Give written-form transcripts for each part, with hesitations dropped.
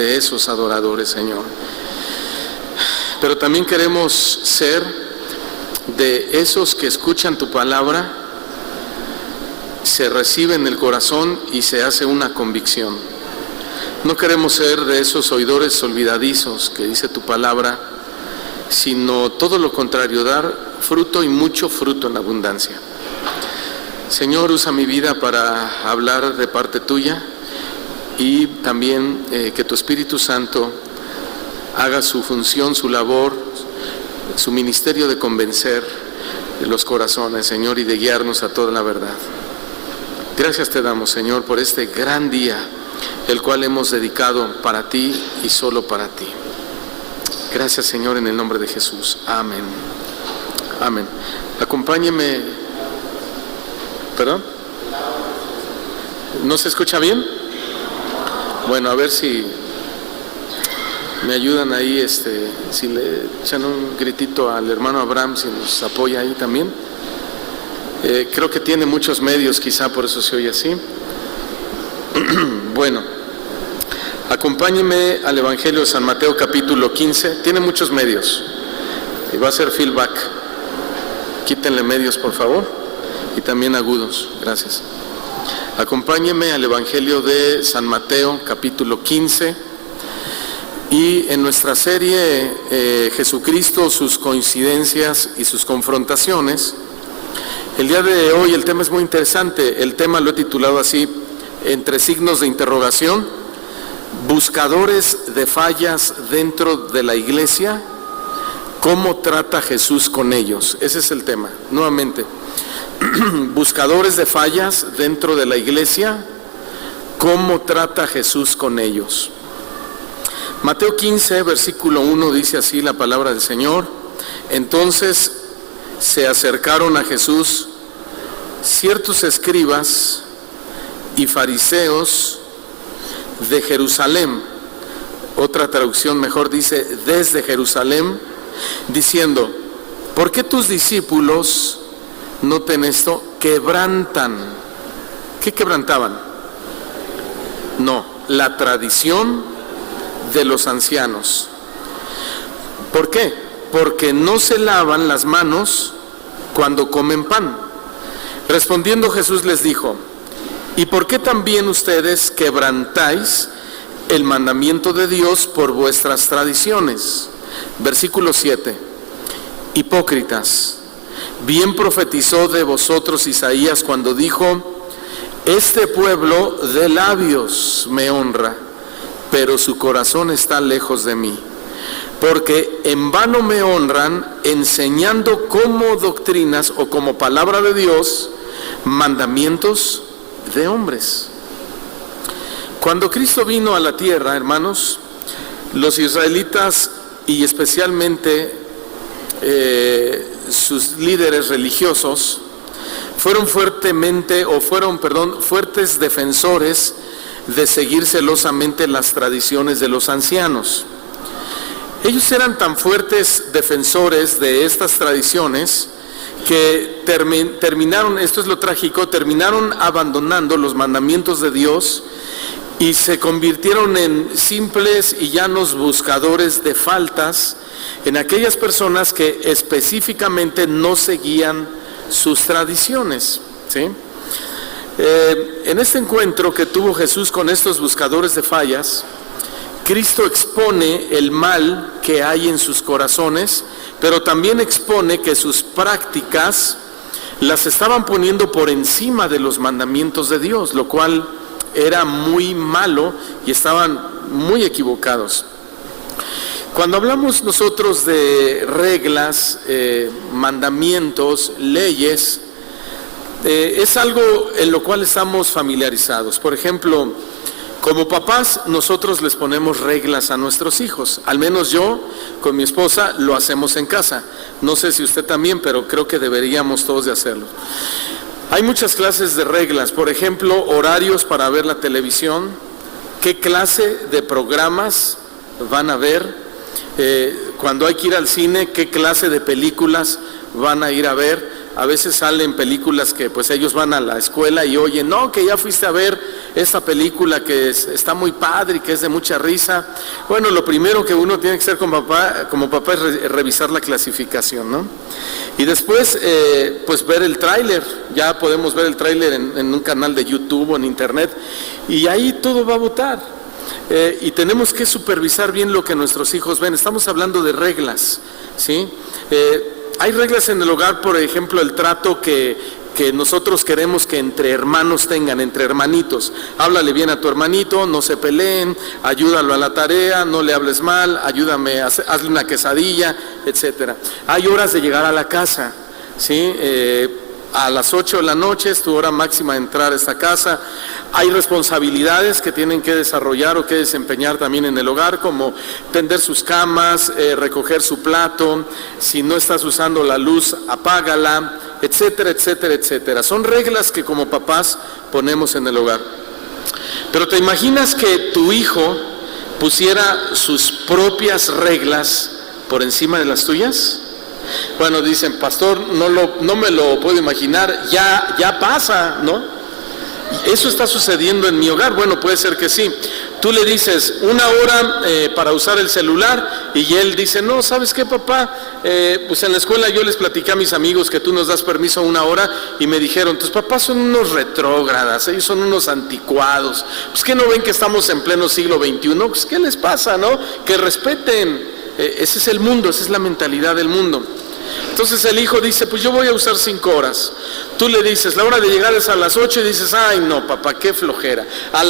de esos adoradores, Señor. Pero también queremos ser de esos que escuchan tu palabra, se recibe en el corazón y se hace una convicción. No queremos ser de esos oidores olvidadizos que dice tu palabra, sino todo lo contrario, dar fruto y mucho fruto en abundancia. Señor, usa mi vida para hablar de parte tuya y también que tu Espíritu Santo haga su función, su labor, su ministerio de convencer los corazones, Señor, y de guiarnos a toda la verdad. Gracias te damos, Señor, por este gran día, el cual hemos dedicado para ti y solo para ti. Gracias, Señor, en el nombre de Jesús. Amén. Amén. Acompáñeme. ¿Perdón? ¿No se escucha bien? Bueno, a ver si me ayudan ahí, si le echan un gritito al hermano Abraham, si nos apoya ahí también. Creo que tiene muchos medios, quizá por eso se oye así. Bueno, acompáñeme al Evangelio de San Mateo capítulo 15. Tiene muchos medios y va a ser feedback. Quítenle medios, por favor, y también agudos. Gracias. Acompáñeme al Evangelio de San Mateo capítulo 15. Y en nuestra serie Jesucristo, sus coincidencias y sus confrontaciones, el día de hoy el tema es muy interesante. El tema lo he titulado así, entre signos de interrogación: buscadores de fallas dentro de la iglesia, ¿cómo trata Jesús con ellos? Ese es el tema, nuevamente. Buscadores de fallas dentro de la iglesia, ¿cómo trata Jesús con ellos? Mateo 15, versículo 1 dice así la palabra del Señor: entonces se acercaron a Jesús ciertos escribas y fariseos de Jerusalén, otra traducción mejor dice desde Jerusalén, diciendo: ¿por qué tus discípulos, noten esto, quebrantan? ¿Qué quebrantaban? No, la tradición de los ancianos. ¿Por qué? Porque no se lavan las manos cuando comen pan. Respondiendo Jesús les dijo: ¿y por qué también ustedes quebrantáis el mandamiento de Dios por vuestras tradiciones? Versículo 7. Hipócritas, bien profetizó de vosotros Isaías cuando dijo: este pueblo de labios me honra, pero su corazón está lejos de mí, porque en vano me honran, enseñando como doctrinas o como palabra de Dios mandamientos de hombres. Cuando Cristo vino a la tierra, hermanos, los israelitas y especialmente sus líderes religiosos fueron fuertes defensores de seguir celosamente las tradiciones de los ancianos. Ellos eran tan fuertes defensores de estas tradiciones que terminaron, esto es lo trágico, terminaron abandonando los mandamientos de Dios y se convirtieron en simples y llanos buscadores de faltas en aquellas personas que específicamente no seguían sus tradiciones, ¿sí? En este encuentro que tuvo Jesús con estos buscadores de fallas, Cristo expone el mal que hay en sus corazones, pero también expone que sus prácticas las estaban poniendo por encima de los mandamientos de Dios, lo cual era muy malo y estaban muy equivocados. Cuando hablamos nosotros de reglas, mandamientos, leyes, es algo en lo cual estamos familiarizados. Por ejemplo, como papás, nosotros les ponemos reglas a nuestros hijos. Al menos yo, con mi esposa, lo hacemos en casa. No sé si usted también, pero creo que deberíamos todos de hacerlo. Hay muchas clases de reglas. Por ejemplo, horarios para ver la televisión. ¿Qué clase de programas van a ver? Cuando hay que ir al cine, ¿qué clase de películas van a ir a ver? a veces salen películas que pues ellos van a la escuela y oyen, no, que ya fuiste a ver esta película que está muy padre y que es de mucha risa. Bueno, lo primero que uno tiene que hacer como papá es revisar la clasificación, ¿no? Y después pues ver el tráiler. Ya podemos ver el tráiler en un canal de YouTube o en internet, y ahí todo va a botar. Y tenemos que supervisar bien lo que nuestros hijos ven. Estamos hablando de reglas, ¿sí? Hay reglas en el hogar, por ejemplo, el trato que nosotros queremos que entre hermanos tengan, entre hermanitos. Háblale bien a tu hermanito, no se peleen, ayúdalo a la tarea, no le hables mal, ayúdame, hazle una quesadilla, etcétera. Hay horas de llegar a la casa, ¿sí? A las 8 de la noche es tu hora máxima de entrar a esta casa. Hay responsabilidades que tienen que desarrollar o que desempeñar también en el hogar, como tender sus camas, recoger su plato, si no estás usando la luz, apágala, etcétera, etcétera, etcétera. Son reglas que como papás ponemos en el hogar. Pero ¿te imaginas que tu hijo pusiera sus propias reglas por encima de las tuyas? Bueno, dicen, pastor, no me lo puedo imaginar, ya pasa, ¿no? Eso está sucediendo en mi hogar. Bueno, puede ser que sí. Tú le dices 1 hora para usar el celular, y él dice, no, ¿sabes qué, papá? Pues en la escuela yo les platicé a mis amigos que tú nos das permiso 1 hora, y me dijeron, tus papás son unos retrógradas, ellos son unos anticuados. Pues ¿qué no ven que estamos en pleno siglo XXI? Pues ¿qué les pasa, no? Que respeten. Ese es el mundo, esa es la mentalidad del mundo. Entonces el hijo dice, pues yo voy a usar 5 horas. Tú le dices, la hora de llegar es a las 8, y dices, ay no, papá, qué flojera. A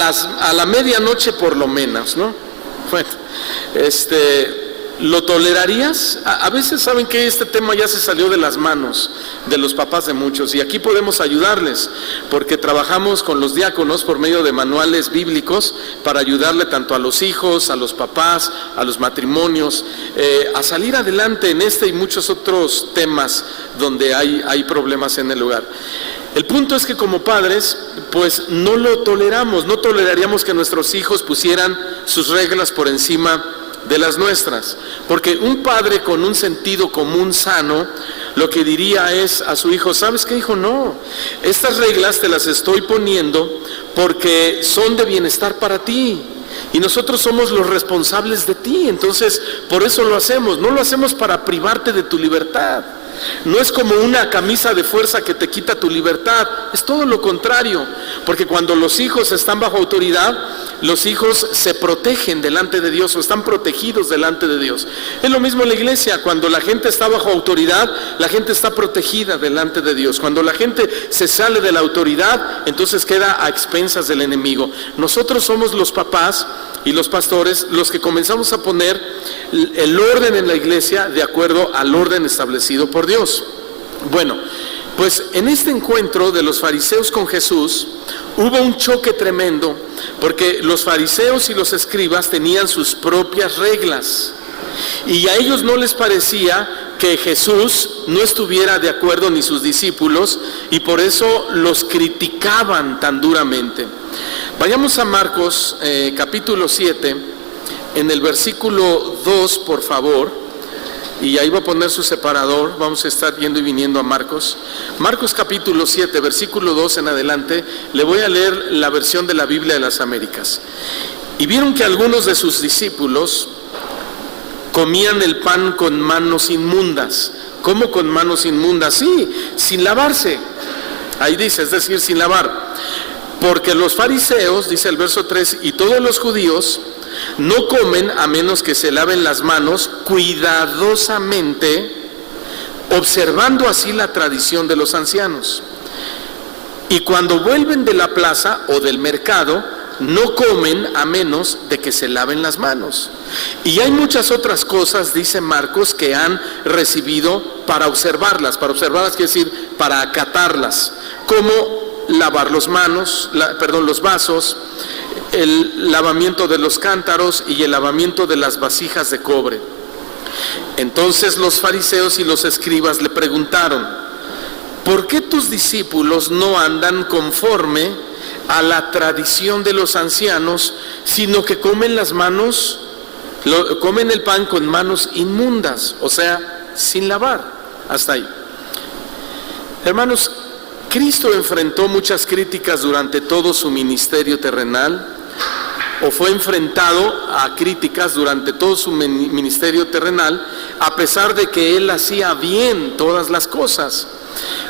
la medianoche por lo menos, ¿no? Bueno, ¿lo tolerarías? A veces saben que este tema ya se salió de las manos de los papás de muchos, y aquí podemos ayudarles, porque trabajamos con los diáconos por medio de manuales bíblicos para ayudarle tanto a los hijos, a los papás, a los matrimonios, a salir adelante en este y muchos otros temas donde hay problemas en el hogar. El punto es que como padres, pues no lo toleramos, no toleraríamos que nuestros hijos pusieran sus reglas por encima de las nuestras, porque un padre con un sentido común sano lo que diría es a su hijo, ¿sabes qué, hijo? No, estas reglas te las estoy poniendo porque son de bienestar para ti, y nosotros somos los responsables de ti, entonces por eso lo hacemos. No lo hacemos para privarte de tu libertad. No es como una camisa de fuerza que te quita tu libertad, es todo lo contrario, porque cuando los hijos están bajo autoridad, los hijos se protegen delante de Dios, o están protegidos delante de Dios. Es lo mismo en la iglesia. Cuando la gente está bajo autoridad, la gente está protegida delante de Dios. Cuando la gente se sale de la autoridad, entonces queda a expensas del enemigo. Nosotros somos los papás y los pastores los que comenzamos a poner el orden en la iglesia de acuerdo al orden establecido por Dios. Bueno, pues en este encuentro de los fariseos con Jesús hubo un choque tremendo, porque los fariseos y los escribas tenían sus propias reglas, y a ellos no les parecía que Jesús no estuviera de acuerdo, ni sus discípulos, y por eso los criticaban tan duramente. Vayamos a Marcos capítulo 7, en el versículo 2, por favor, y ahí va a poner su separador. Vamos a estar yendo y viniendo a Marcos capítulo 7, versículo 2 en adelante. Le voy a leer la versión de la Biblia de las Américas. Y vieron que algunos de sus discípulos comían el pan con manos inmundas. ¿Cómo con manos inmundas? Sí, sin lavarse. Ahí dice, es decir, sin lavar. Porque los fariseos, dice el verso 3, y todos los judíos no comen a menos que se laven las manos cuidadosamente, observando así la tradición de los ancianos. Y cuando vuelven de la plaza o del mercado, no comen a menos de que se laven las manos. Y hay muchas otras cosas, dice Marcos, que han recibido para observarlas. Para observarlas quiere decir para acatarlas, como lavar los vasos, el lavamiento de los cántaros y el lavamiento de las vasijas de cobre. Entonces los fariseos y los escribas le preguntaron, ¿por qué tus discípulos no andan conforme a la tradición de los ancianos, sino que comen el pan con manos inmundas, o sea, sin lavar? Hasta ahí. Hermanos, Cristo enfrentó muchas críticas durante todo su ministerio terrenal, o fue enfrentado a críticas durante todo su ministerio terrenal, a pesar de que Él hacía bien todas las cosas.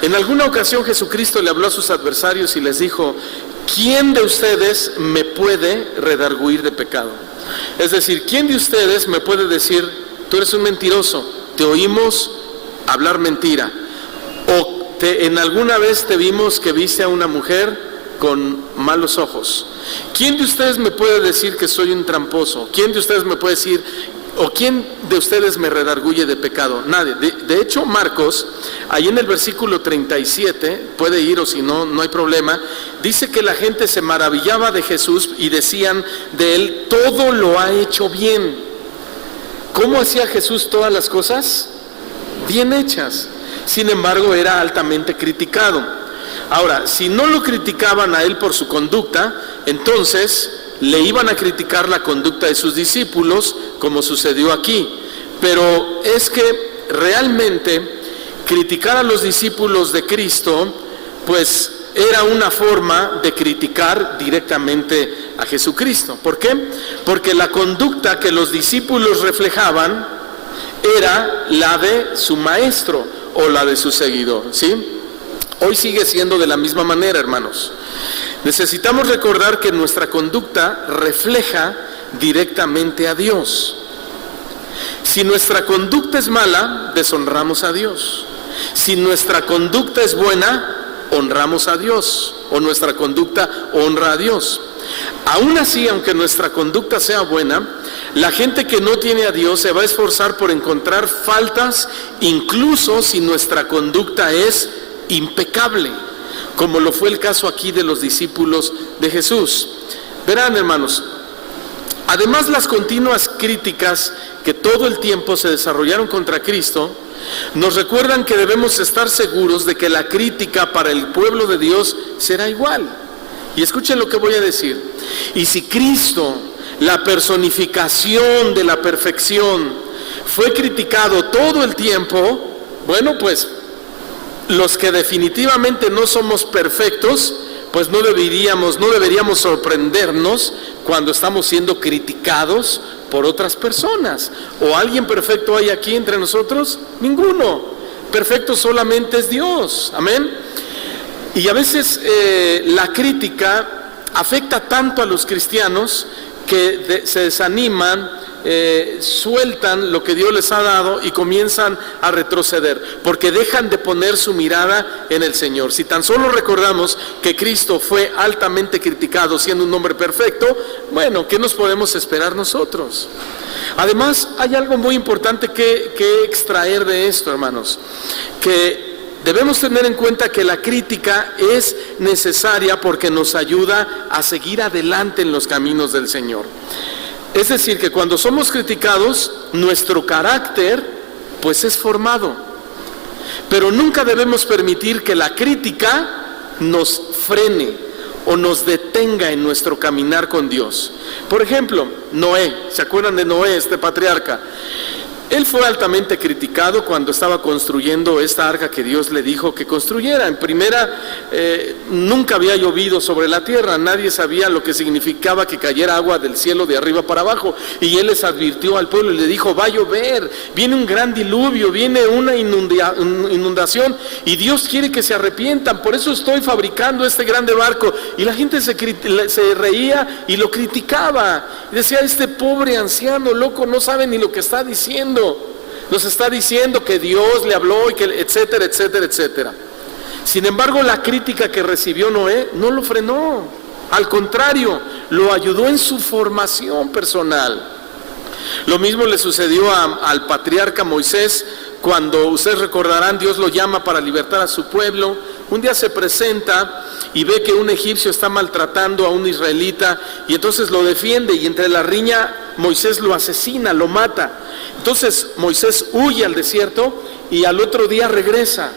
En alguna ocasión Jesucristo le habló a sus adversarios y les dijo: ¿quién de ustedes me puede redarguir de pecado? Es decir, ¿quién de ustedes me puede decir: tú eres un mentiroso, te oímos hablar mentira? O en alguna vez te vimos que viste a una mujer con malos ojos. ¿Quién de ustedes me puede decir que soy un tramposo? ¿Quién de ustedes me puede decir, o quién de ustedes me redarguye de pecado? Nadie. De hecho, Marcos, ahí en el versículo 37, puede ir, o si no, no hay problema, dice que la gente se maravillaba de Jesús y decían de Él: todo lo ha hecho bien. ¿Cómo hacía Jesús todas las cosas? Bien hechas. Sin embargo, era altamente criticado. Ahora, si no lo criticaban a Él por su conducta, entonces le iban a criticar la conducta de sus discípulos, como sucedió aquí. Pero es que realmente criticar a los discípulos de Cristo, pues era una forma de criticar directamente a Jesucristo. ¿Por qué? Porque la conducta que los discípulos reflejaban era la de su maestro o la de su seguidor, ¿sí? Hoy sigue siendo de la misma manera, hermanos. Necesitamos recordar que nuestra conducta refleja directamente a Dios. Si nuestra conducta es mala, deshonramos a Dios. Si nuestra conducta es buena, honramos a Dios, o nuestra conducta honra a Dios. Aún así, aunque nuestra conducta sea buena, la gente que no tiene a Dios se va a esforzar por encontrar faltas, incluso si nuestra conducta es impecable, como lo fue el caso aquí de los discípulos de Jesús. Verán, hermanos, además las continuas críticas que todo el tiempo se desarrollaron contra Cristo, nos recuerdan que debemos estar seguros de que la crítica para el pueblo de Dios será igual. Y escuchen lo que voy a decir. Y si Cristo, la personificación de la perfección, fue criticado todo el tiempo, bueno, pues los que definitivamente no somos perfectos, pues no deberíamos sorprendernos cuando estamos siendo criticados por otras personas. ¿O alguien perfecto hay aquí entre nosotros? Ninguno. Perfecto solamente es Dios. Amén. Y a veces la crítica afecta tanto a los cristianos que se desaniman, sueltan lo que Dios les ha dado y comienzan a retroceder, porque dejan de poner su mirada en el Señor. Si tan solo recordamos que Cristo fue altamente criticado siendo un hombre perfecto, bueno, ¿qué nos podemos esperar nosotros? Además, hay algo muy importante que extraer de esto, hermanos, que debemos tener en cuenta que la crítica es necesaria porque nos ayuda a seguir adelante en los caminos del Señor. Es decir, que cuando somos criticados, nuestro carácter pues es formado. Pero nunca debemos permitir que la crítica nos frene o nos detenga en nuestro caminar con Dios. Por ejemplo, Noé. ¿Se acuerdan de Noé, este patriarca? Él fue altamente criticado cuando estaba construyendo esta arca que Dios le dijo que construyera. En primera, nunca había llovido sobre la tierra, nadie sabía lo que significaba que cayera agua del cielo de arriba para abajo. Y Él les advirtió al pueblo y le dijo: va a llover, viene un gran diluvio, viene una inundación y Dios quiere que se arrepientan, por eso estoy fabricando este grande barco. Y la gente se reía y lo criticaba. Y decía: este pobre anciano loco no sabe ni lo que está diciendo. Nos está diciendo que Dios le habló y que etcétera, etcétera, etcétera. Sin embargo, la crítica que recibió Noé no lo frenó. Al contrario, lo ayudó en su formación personal. Lo mismo le sucedió al patriarca Moisés. Cuando ustedes recordarán, Dios lo llama para libertar a su pueblo. Un día se presenta y ve que un egipcio está maltratando a un israelita y entonces lo defiende, y entre la riña Moisés lo asesina, lo mata. Entonces Moisés huye al desierto y al otro día regresa.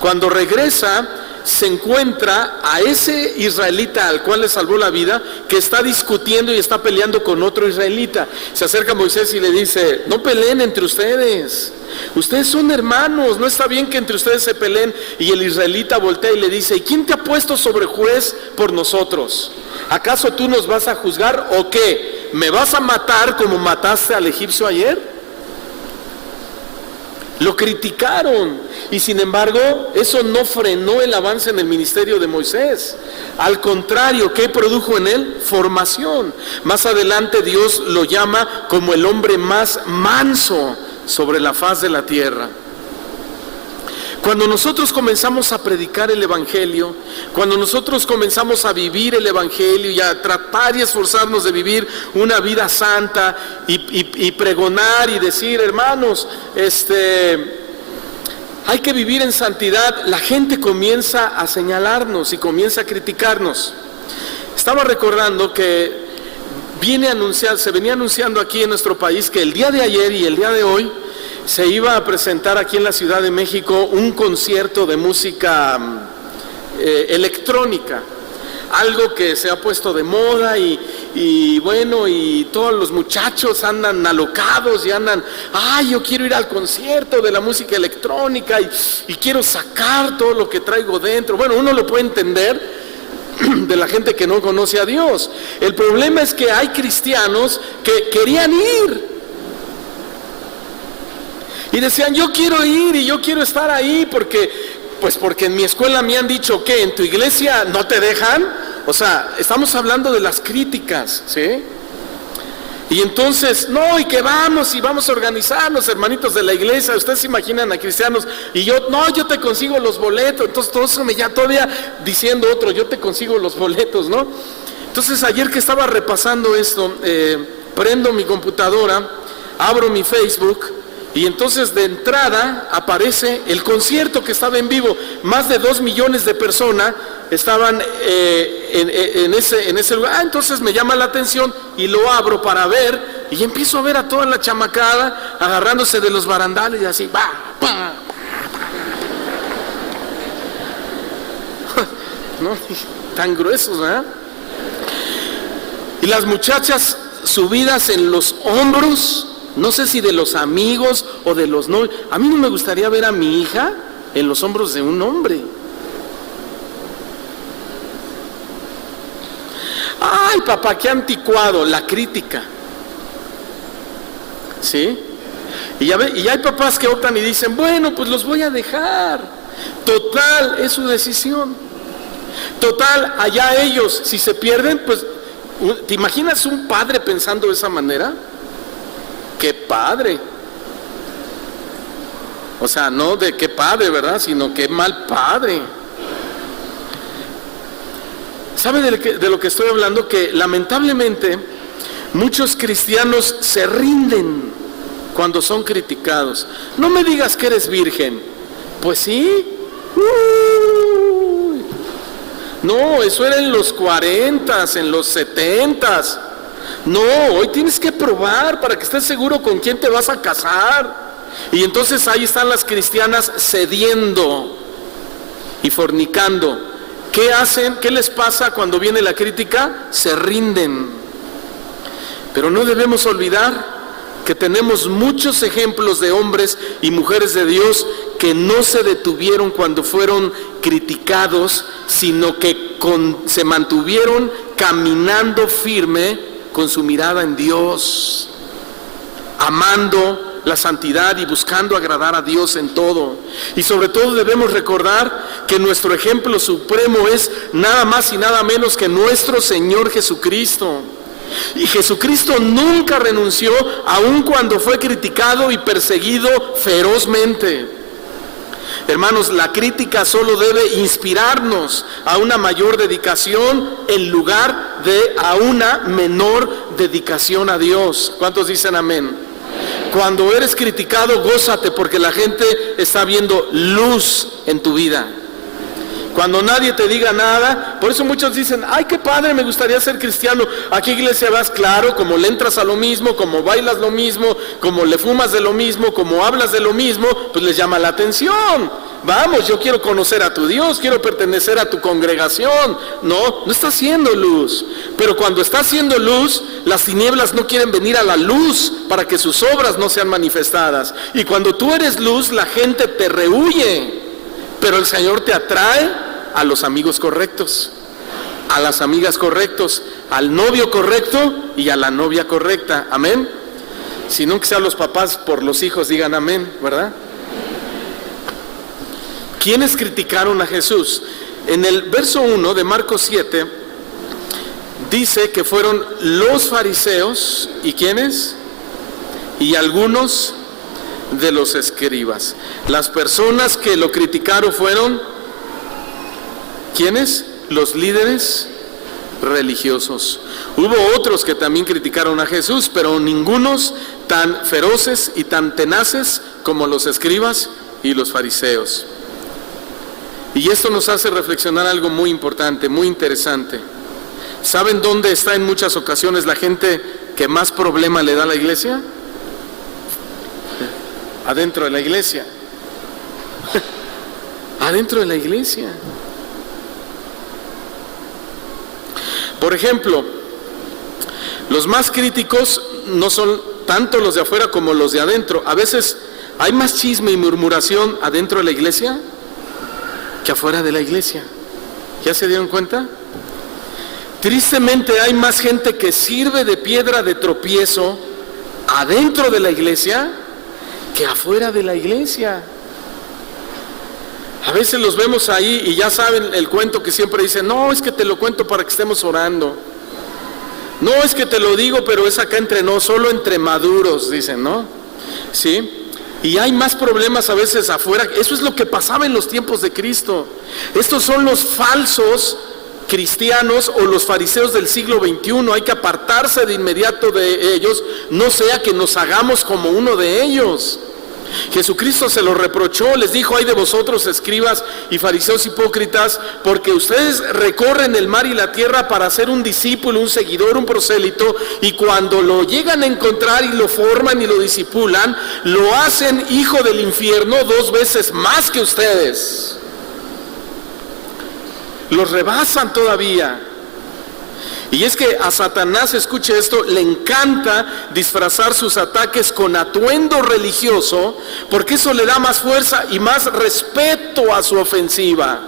Cuando regresa, se encuentra a ese israelita al cual le salvó la vida, que está discutiendo y está peleando con otro israelita. Se acerca a Moisés y le dice: no peleen entre ustedes, Ustedes son hermanos, no está bien que entre ustedes se peleen. Y el israelita voltea y le dice: ¿y quién te ha puesto sobre juez por nosotros? ¿Acaso tú nos vas a juzgar o qué? ¿Me vas a matar como mataste al egipcio ayer? Lo criticaron, y sin embargo eso no frenó el avance en el ministerio de Moisés. Al contrario, ¿qué produjo en él? Formación. Más adelante Dios lo llama como el hombre más manso sobre la faz de la tierra. Cuando nosotros comenzamos a predicar el evangelio, cuando nosotros comenzamos a vivir el evangelio y a tratar y esforzarnos de vivir una vida santa y pregonar y decir: hermanos, hay que vivir en santidad, la gente comienza a señalarnos y comienza a criticarnos. Estaba recordando que se venía anunciando aquí en nuestro país que el día de ayer y el día de hoy se iba a presentar aquí en la Ciudad de México un concierto de música electrónica, algo que se ha puesto de moda y bueno, y todos los muchachos andan alocados y andan: ay, yo quiero ir al concierto de la música electrónica y quiero sacar todo lo que traigo dentro. Bueno, uno lo puede entender de la gente que no conoce a Dios. El problema es que hay cristianos que querían ir y decían: yo quiero ir y yo quiero estar ahí porque en mi escuela me han dicho que en tu iglesia no te dejan. O sea, estamos hablando de las críticas, ¿sí? Y entonces, no, y que vamos a organizarnos, hermanitos de la iglesia. Ustedes se imaginan a cristianos y yo te consigo los boletos. Entonces todo eso ya todavía diciendo otro: yo te consigo los boletos, ¿no? Entonces ayer que estaba repasando esto, prendo mi computadora, abro mi Facebook, y entonces de entrada aparece el concierto que estaba en vivo. Más de 2 millones de personas estaban en ese lugar. Entonces me llama la atención y lo abro para ver, y empiezo a ver a toda la chamacada agarrándose de los barandales y así, ¿no? Tan gruesos, ¿verdad? Y las muchachas subidas en los hombros, no sé si de los amigos o de los novios. A mí no me gustaría ver a mi hija en los hombros de un hombre. Ay, papá, qué anticuado, la crítica. ¿Sí? Y hay papás que optan y dicen: bueno, pues los voy a dejar. Total, es su decisión. Total, allá ellos, si se pierden, pues, ¿te imaginas un padre pensando de esa manera? ¡Qué padre! O sea, no de qué padre, ¿verdad? Sino qué mal padre. ¿Sabe de lo que estoy hablando? Que lamentablemente muchos cristianos se rinden cuando son criticados. No me digas que eres virgen. Pues sí. No, eso era en los 40s, en los 70s. No, hoy tienes que probar para que estés seguro con quién te vas a casar. Y entonces ahí están las cristianas cediendo y fornicando. ¿Qué hacen? ¿Qué les pasa cuando viene la crítica? Se rinden. Pero no debemos olvidar que tenemos muchos ejemplos de hombres y mujeres de Dios que no se detuvieron cuando fueron criticados, sino que se mantuvieron caminando firme con su mirada en Dios, amando la santidad y buscando agradar a Dios en todo. Y sobre todo debemos recordar que nuestro ejemplo supremo es nada más y nada menos que nuestro Señor Jesucristo. Y Jesucristo nunca renunció, aun cuando fue criticado y perseguido ferozmente. Hermanos, la crítica solo debe inspirarnos a una mayor dedicación en lugar de a una menor dedicación a Dios. ¿Cuántos dicen amén? Cuando eres criticado, gózate porque la gente está viendo luz en tu vida. Cuando nadie te diga nada. Por eso muchos dicen, ay, qué padre, me gustaría ser cristiano. ¿A qué iglesia vas? Claro, como le entras a lo mismo, como bailas lo mismo, como le fumas de lo mismo, como hablas de lo mismo, pues les llama la atención. Vamos, yo quiero conocer a tu Dios, quiero pertenecer a tu congregación. No está haciendo luz. Pero cuando está haciendo luz, las tinieblas no quieren venir a la luz para que sus obras no sean manifestadas. Y cuando tú eres luz, la gente te rehuye. Pero el Señor te atrae a los amigos correctos, a las amigas correctos, al novio correcto y a la novia correcta. Amén. Si no, que sean los papás por los hijos, digan amén, ¿verdad? ¿Quiénes criticaron a Jesús? En el verso 1 de Marcos 7 dice que fueron los fariseos. ¿Y quiénes? Y algunos de los escribas. Las personas que lo criticaron fueron, ¿quiénes? Los líderes religiosos. Hubo otros que también criticaron a Jesús, pero ningunos tan feroces y tan tenaces como los escribas y los fariseos. Y esto nos hace reflexionar algo muy importante, muy interesante. ¿Saben dónde está en muchas ocasiones la gente que más problema le da a la iglesia? Adentro de la iglesia. Adentro de la iglesia. Por ejemplo, los más críticos no son tanto los de afuera como los de adentro. A veces hay más chisme y murmuración adentro de la iglesia que afuera de la iglesia. ¿Ya se dieron cuenta? Tristemente hay más gente que sirve de piedra de tropiezo adentro de la iglesia que afuera de la iglesia. A veces los vemos ahí y ya saben el cuento que siempre dicen, no, es que te lo cuento para que estemos orando. No, es que te lo digo, pero es acá entre no, solo entre maduros, dicen, ¿no? ¿Sí? Y hay más problemas a veces afuera. Eso es lo que pasaba en los tiempos de Cristo. Estos son los falsos cristianos o los fariseos del siglo XXI. Hay que apartarse de inmediato de ellos, no sea que nos hagamos como uno de ellos. Jesucristo se lo reprochó, les dijo, ay de vosotros escribas y fariseos hipócritas, porque ustedes recorren el mar y la tierra para ser un discípulo, un seguidor, un prosélito, y cuando lo llegan a encontrar y lo forman y lo discipulan, lo hacen hijo del infierno 2 veces más que ustedes. Los rebasan todavía. Y es que a Satanás, escuche esto, le encanta disfrazar sus ataques con atuendo religioso, porque eso le da más fuerza y más respeto a su ofensiva.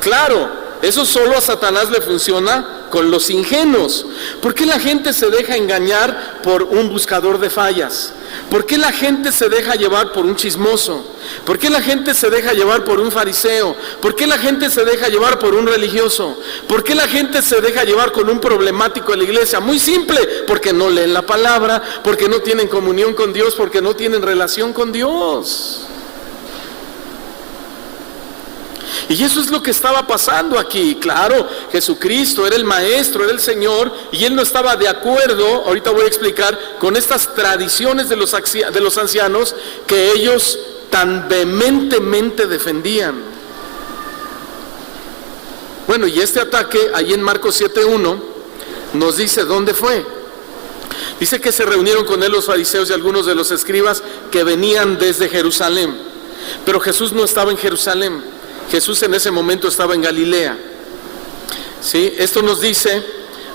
Claro, eso solo a Satanás le funciona con los ingenuos. ¿Por qué la gente se deja engañar por un buscador de fallas? ¿Por qué la gente se deja llevar por un chismoso? ¿Por qué la gente se deja llevar por un fariseo? ¿Por qué la gente se deja llevar por un religioso? ¿Por qué la gente se deja llevar con un problemático de la iglesia? Muy simple, porque no leen la palabra, porque no tienen comunión con Dios, porque no tienen relación con Dios. Y eso es lo que estaba pasando aquí. Claro, Jesucristo era el maestro, era el Señor, y él no estaba de acuerdo, ahorita voy a explicar, con estas tradiciones de los ancianos que ellos tan vehementemente defendían. Bueno, y este ataque ahí en Marcos 7:1 nos dice dónde fue. Dice que se reunieron con él los fariseos y algunos de los escribas que venían desde Jerusalén. Pero Jesús no estaba en Jerusalén. Jesús en ese momento estaba en Galilea. ¿Sí? Esto nos dice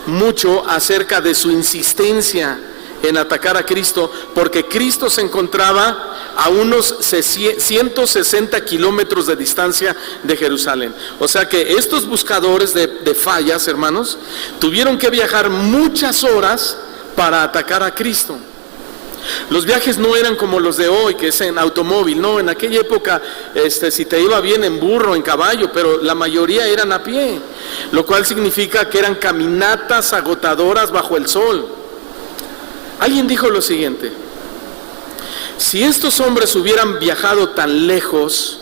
mucho acerca de su insistencia en atacar a Cristo, porque Cristo se encontraba a unos 160 kilómetros de distancia de Jerusalén. O sea que estos buscadores de fallas, hermanos, tuvieron que viajar muchas horas para atacar a Cristo. Los viajes no eran como los de hoy, que es en automóvil, no, en aquella época si te iba bien en burro, en caballo, pero la mayoría eran a pie, lo cual significa que eran caminatas agotadoras bajo el sol. Alguien dijo lo siguiente: si estos hombres hubieran viajado tan lejos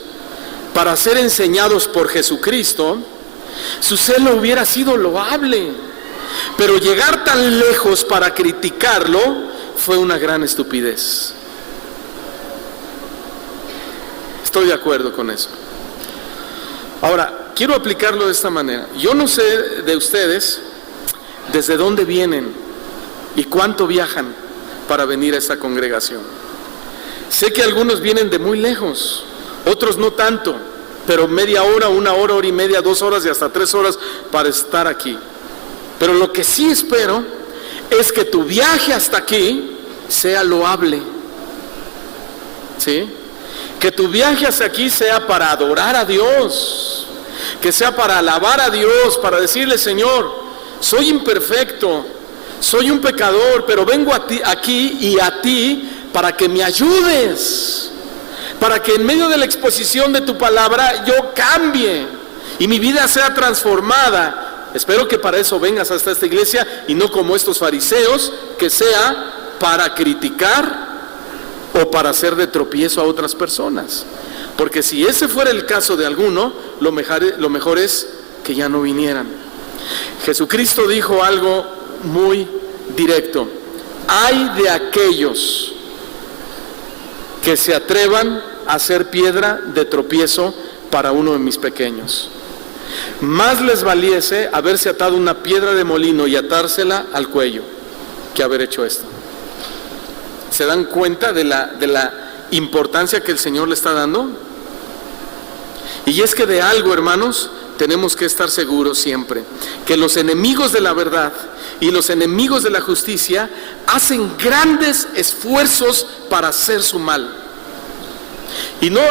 para ser enseñados por Jesucristo, su celo hubiera sido loable, pero llegar tan lejos para criticarlo fue una gran estupidez. Estoy de acuerdo con eso. Ahora, quiero aplicarlo de esta manera. Yo no sé de ustedes desde dónde vienen y cuánto viajan para venir a esta congregación. Sé que algunos vienen de muy lejos, otros no tanto, pero media hora, 1 hora, hora y media, 2 horas y hasta 3 horas para estar aquí. Pero lo que sí espero es que tu viaje hasta aquí sea loable, ¿sí? Que tu viaje hasta aquí sea para adorar a Dios, que sea para alabar a Dios, para decirle: Señor, soy imperfecto, soy un pecador, pero vengo a ti, aquí y a ti para que me ayudes, para que en medio de la exposición de tu palabra yo cambie y mi vida sea transformada. Espero que para eso vengas hasta esta iglesia y no como estos fariseos, que sea para criticar o para hacer de tropiezo a otras personas. Porque si ese fuera el caso de alguno, lo mejor es que ya no vinieran. Jesucristo dijo algo muy directo: ay de aquellos que se atrevan a ser piedra de tropiezo para uno de mis pequeños. Más les valiese haberse atado una piedra de molino y atársela al cuello que haber hecho esto. ¿Se dan cuenta de la importancia que el Señor le está dando? Y es que de algo, hermanos, tenemos que estar seguros siempre: que los enemigos de la verdad y los enemigos de la justicia hacen grandes esfuerzos para hacer su mal. Y no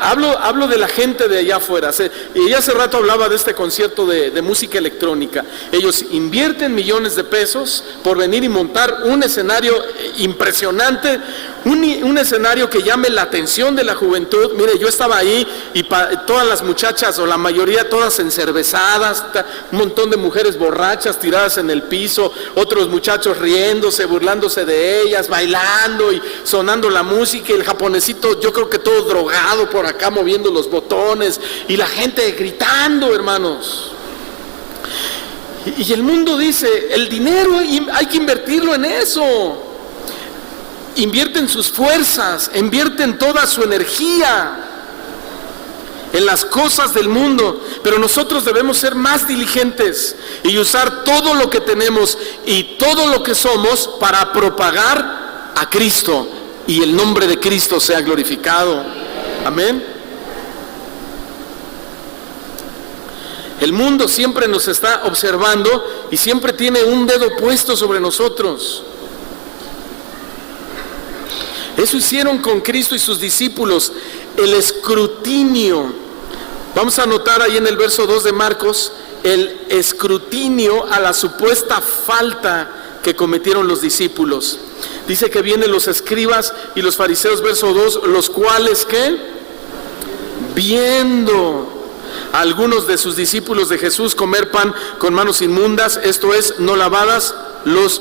hablo de la gente de allá afuera. Y hace rato hablaba de este concierto de música electrónica. Ellos invierten millones de pesos por venir y montar un escenario impresionante, un escenario que llame la atención de la juventud. Mire, yo estaba ahí y todas las muchachas, o la mayoría, todas encervezadas, un montón de mujeres borrachas tiradas en el piso, otros muchachos riéndose, burlándose de ellas, bailando y sonando la música, y el japonesito, yo creo que todo drogado por acá moviendo los botones, y la gente gritando, hermanos. Y el mundo dice: el dinero hay que invertirlo en eso. Invierten sus fuerzas, invierten toda su energía en las cosas del mundo, pero nosotros debemos ser más diligentes y usar todo lo que tenemos y todo lo que somos para propagar a Cristo y el nombre de Cristo sea glorificado. Amén. El mundo siempre nos está observando y siempre tiene un dedo puesto sobre nosotros. Eso hicieron con Cristo y sus discípulos, el escrutinio. Vamos a anotar ahí en el verso 2 de Marcos, el escrutinio a la supuesta falta que cometieron los discípulos. Dice que vienen los escribas y los fariseos, verso 2, los cuales, ¿qué? Viendo a algunos de sus discípulos de Jesús comer pan con manos inmundas, esto es, no lavadas, los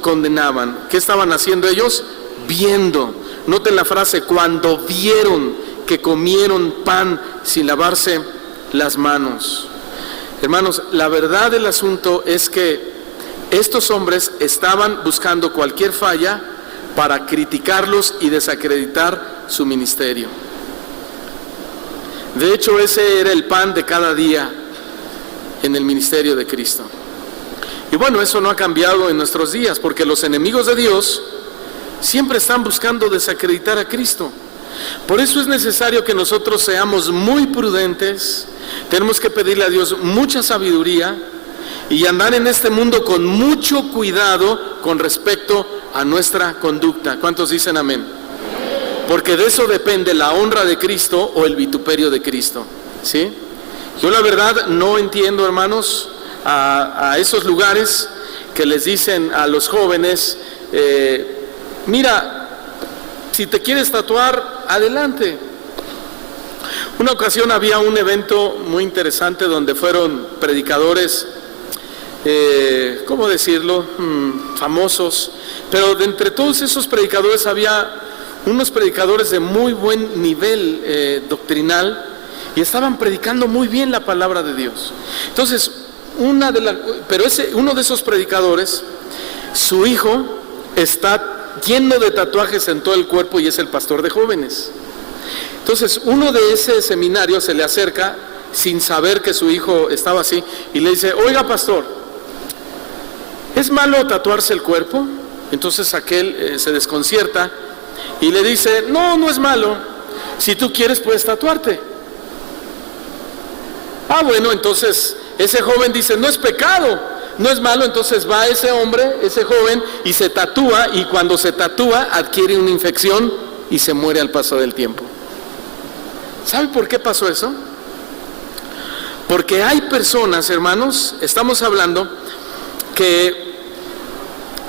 condenaban. ¿Qué estaban haciendo ellos? Viendo. Noten la frase: cuando vieron que comieron pan sin lavarse las manos. Hermanos, la verdad del asunto es que estos hombres estaban buscando cualquier falla para criticarlos y desacreditar su ministerio. De hecho, ese era el pan de cada día en el ministerio de Cristo. Y bueno, eso no ha cambiado en nuestros días, porque los enemigos de Dios siempre están buscando desacreditar a Cristo. Por eso es necesario que nosotros seamos muy prudentes. Tenemos que pedirle a Dios mucha sabiduría y andar en este mundo con mucho cuidado con respecto a nuestra conducta. ¿Cuántos dicen amén? Porque de eso depende la honra de Cristo o el vituperio de Cristo, ¿sí? Yo la verdad no entiendo, hermanos, a esos lugares que les dicen a los jóvenes: mira, si te quieres tatuar, adelante. Una ocasión había un evento muy interesante donde fueron predicadores, ¿cómo decirlo? Famosos, pero de entre todos esos predicadores había unos predicadores de muy buen nivel doctrinal y estaban predicando muy bien la palabra de Dios. Entonces, uno de esos predicadores, su hijo está lleno de tatuajes en todo el cuerpo y es el pastor de jóvenes. Entonces uno de ese seminario se le acerca sin saber que su hijo estaba así y le dice: oiga, pastor, ¿es malo tatuarse el cuerpo? Entonces aquel se desconcierta y le dice: no, no es malo, si tú quieres puedes tatuarte. Ah, bueno, entonces ese joven dice: no es pecado, no es malo. Entonces va ese hombre, ese joven, y se tatúa, y cuando se tatúa adquiere una infección y se muere al paso del tiempo. ¿Sabe por qué pasó eso? Porque hay personas, hermanos, estamos hablando que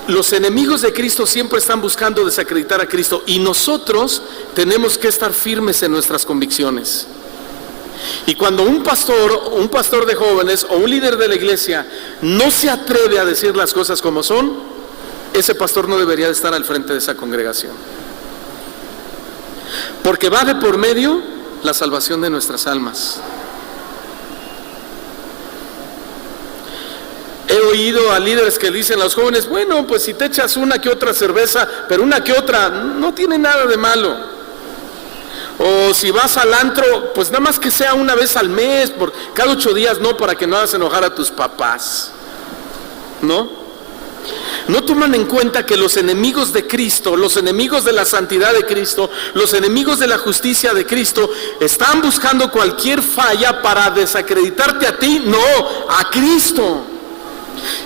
los enemigos de Cristo siempre están buscando desacreditar a Cristo, y nosotros tenemos que estar firmes en nuestras convicciones. Y cuando un pastor de jóvenes o un líder de la iglesia no se atreve a decir las cosas como son, ese pastor no debería de estar al frente de esa congregación. Porque va de por medio la salvación de nuestras almas. He oído a líderes que dicen a los jóvenes: bueno, pues si te echas una que otra cerveza, pero una que otra no tiene nada de malo. O si vas al antro, pues nada más que sea una vez al mes, por cada 8 días, no, para que no hagas enojar a tus papás. ¿No? No toman en cuenta que los enemigos de Cristo, los enemigos de la santidad de Cristo, los enemigos de la justicia de Cristo, están buscando cualquier falla para desacreditarte a ti, no, a Cristo.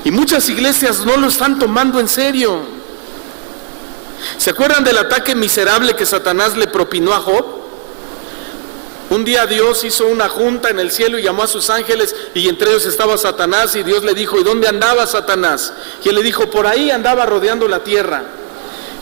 Y muchas iglesias no lo están tomando en serio. ¿Se acuerdan del ataque miserable que Satanás le propinó a Job? Un día Dios hizo una junta en el cielo y llamó a sus ángeles, y entre ellos estaba Satanás, y Dios le dijo: ¿y dónde andaba Satanás? Y él le dijo: por ahí andaba rodeando la tierra.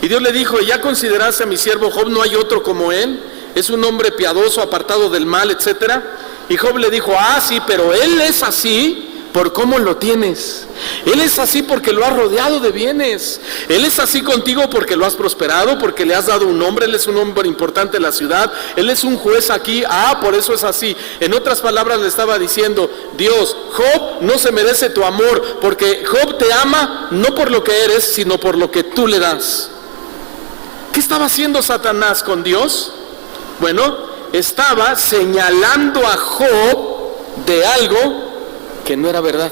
Y Dios le dijo: ¿ya consideraste a mi siervo Job? No hay otro como él, es un hombre piadoso, apartado del mal, etcétera. Y Job le dijo: ah, sí, pero él es así por cómo lo tienes. Él es así porque lo has rodeado de bienes. Él es así contigo porque lo has prosperado, porque le has dado un nombre. Él es un hombre importante en la ciudad. Él es un juez aquí. Ah, por eso es así. En otras palabras le estaba diciendo Dios: Job no se merece tu amor, porque Job te ama no por lo que eres, sino por lo que tú le das. ¿Qué estaba haciendo Satanás con Dios? Bueno, estaba señalando a Job de algo que no era verdad.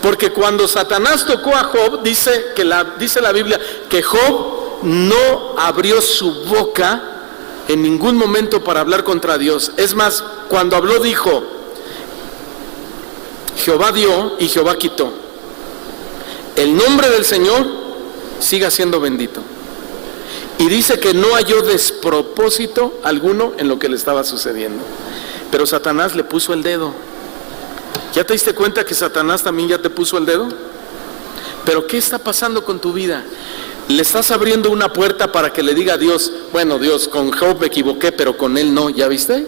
Porque cuando Satanás tocó a Job, dice la Biblia que Job no abrió su boca en ningún momento para hablar contra Dios. Es más, cuando habló dijo: Jehová dio y Jehová quitó. El nombre del Señor siga siendo bendito. Y dice que no halló despropósito alguno en lo que le estaba sucediendo. Pero Satanás le puso el dedo. ¿Ya te diste cuenta que Satanás también ya te puso el dedo? Pero ¿qué está pasando con tu vida? Le estás abriendo una puerta para que le diga a Dios: bueno, Dios, con Job me equivoqué, pero con él no. ¿Ya viste?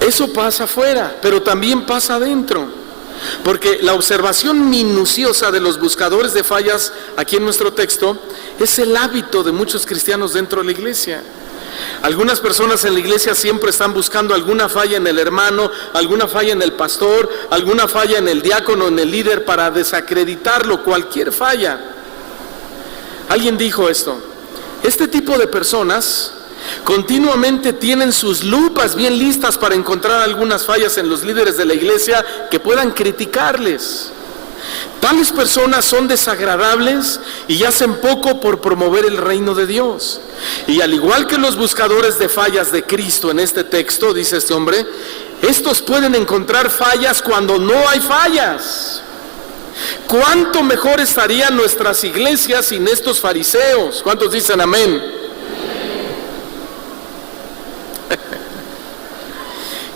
Eso pasa afuera, pero también pasa adentro. Porque la observación minuciosa de los buscadores de fallas aquí en nuestro texto es el hábito de muchos cristianos dentro de la iglesia. Algunas personas en la iglesia siempre están buscando alguna falla en el hermano, alguna falla en el pastor, alguna falla en el diácono, en el líder, para desacreditarlo, cualquier falla. Alguien dijo esto: este tipo de personas continuamente tienen sus lupas bien listas para encontrar algunas fallas en los líderes de la iglesia que puedan criticarles. Tales personas son desagradables y hacen poco por promover el reino de Dios. Y al igual que los buscadores de fallas de Cristo en este texto, dice este hombre, estos pueden encontrar fallas cuando no hay fallas. ¿Cuánto mejor estarían nuestras iglesias sin estos fariseos? ¿Cuántos dicen amén?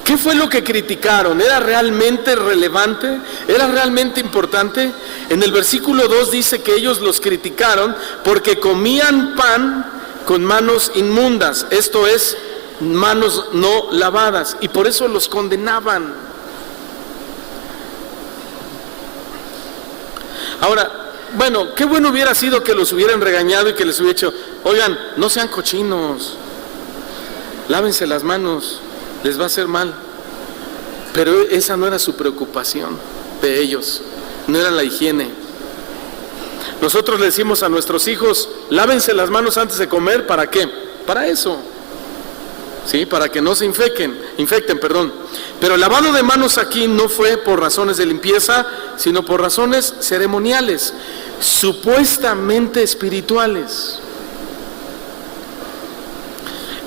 ¿Qué fue lo que criticaron? ¿Era realmente relevante? ¿Era realmente importante? En el versículo 2 dice que ellos los criticaron porque comían pan con manos inmundas, esto es, manos no lavadas, y por eso los condenaban. Ahora, bueno, qué bueno hubiera sido que los hubieran regañado y que les hubiera dicho: oigan, no sean cochinos, lávense las manos, les va a hacer mal. Pero esa no era su preocupación de ellos, no era la higiene. Nosotros le decimos a nuestros hijos, lávense las manos antes de comer, ¿para qué? Para eso, ¿sí? Para que no se infecten. Pero el lavado de manos aquí no fue por razones de limpieza, sino por razones ceremoniales, supuestamente espirituales.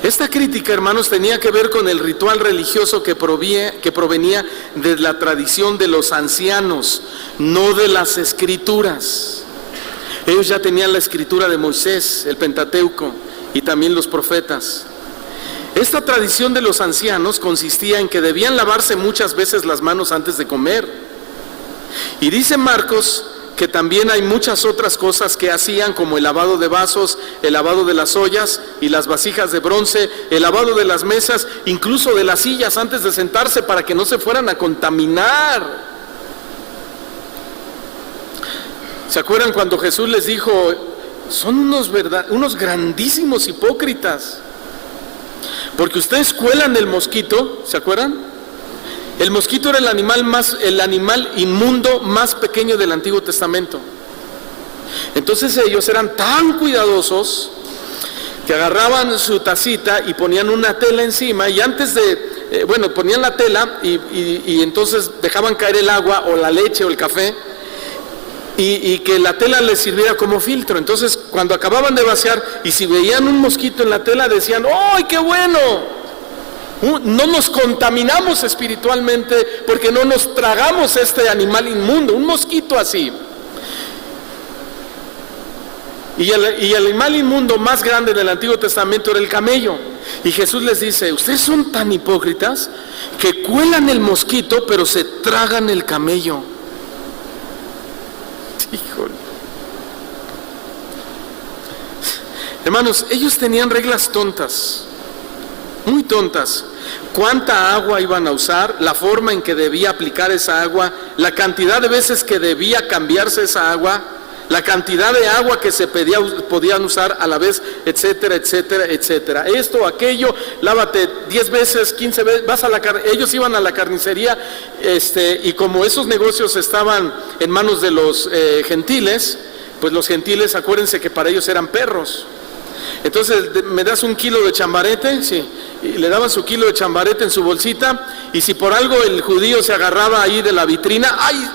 Esta crítica, hermanos, tenía que ver con el ritual religioso que provenía de la tradición de los ancianos, no de las escrituras. Ellos ya tenían la escritura de Moisés, el Pentateuco, y también los profetas. Esta tradición de los ancianos consistía en que debían lavarse muchas veces las manos antes de comer. Y dice Marcos que también hay muchas otras cosas que hacían, como el lavado de vasos, el lavado de las ollas y las vasijas de bronce, el lavado de las mesas, incluso de las sillas antes de sentarse, para que no se fueran a contaminar. ¿Se acuerdan cuando Jesús les dijo, son unos grandísimos hipócritas? Porque ustedes cuelan el mosquito, ¿se acuerdan? El mosquito era el animal inmundo más pequeño del Antiguo Testamento. Entonces ellos eran tan cuidadosos que agarraban su tacita y ponían una tela encima, y antes de, ponían la tela y entonces dejaban caer el agua o la leche o el café, y que la tela les sirviera como filtro. Entonces cuando acababan de vaciar y si veían un mosquito en la tela decían, ¡ay, qué bueno! No nos contaminamos espiritualmente porque no nos tragamos este animal inmundo, un mosquito así. Y el animal inmundo más grande del Antiguo Testamento era el camello. Y Jesús les dice, ustedes son tan hipócritas que cuelan el mosquito pero se tragan el camello. Híjole. Hermanos, ellos tenían reglas tontas, muy tontas. Cuánta agua iban a usar, la forma en que debía aplicar esa agua, la cantidad de veces que debía cambiarse esa agua, la cantidad de agua que se podían usar a la vez, etcétera, etcétera, etcétera. Esto, aquello, lávate 10 veces, 15 veces, ellos iban a la carnicería, y como esos negocios estaban en manos de los gentiles, pues los gentiles, acuérdense que para ellos eran perros. Entonces, ¿me das un kilo de chambarete? Sí. Y le daban su kilo de chambarete en su bolsita, y si por algo el judío se agarraba ahí de la vitrina, ¡ay!,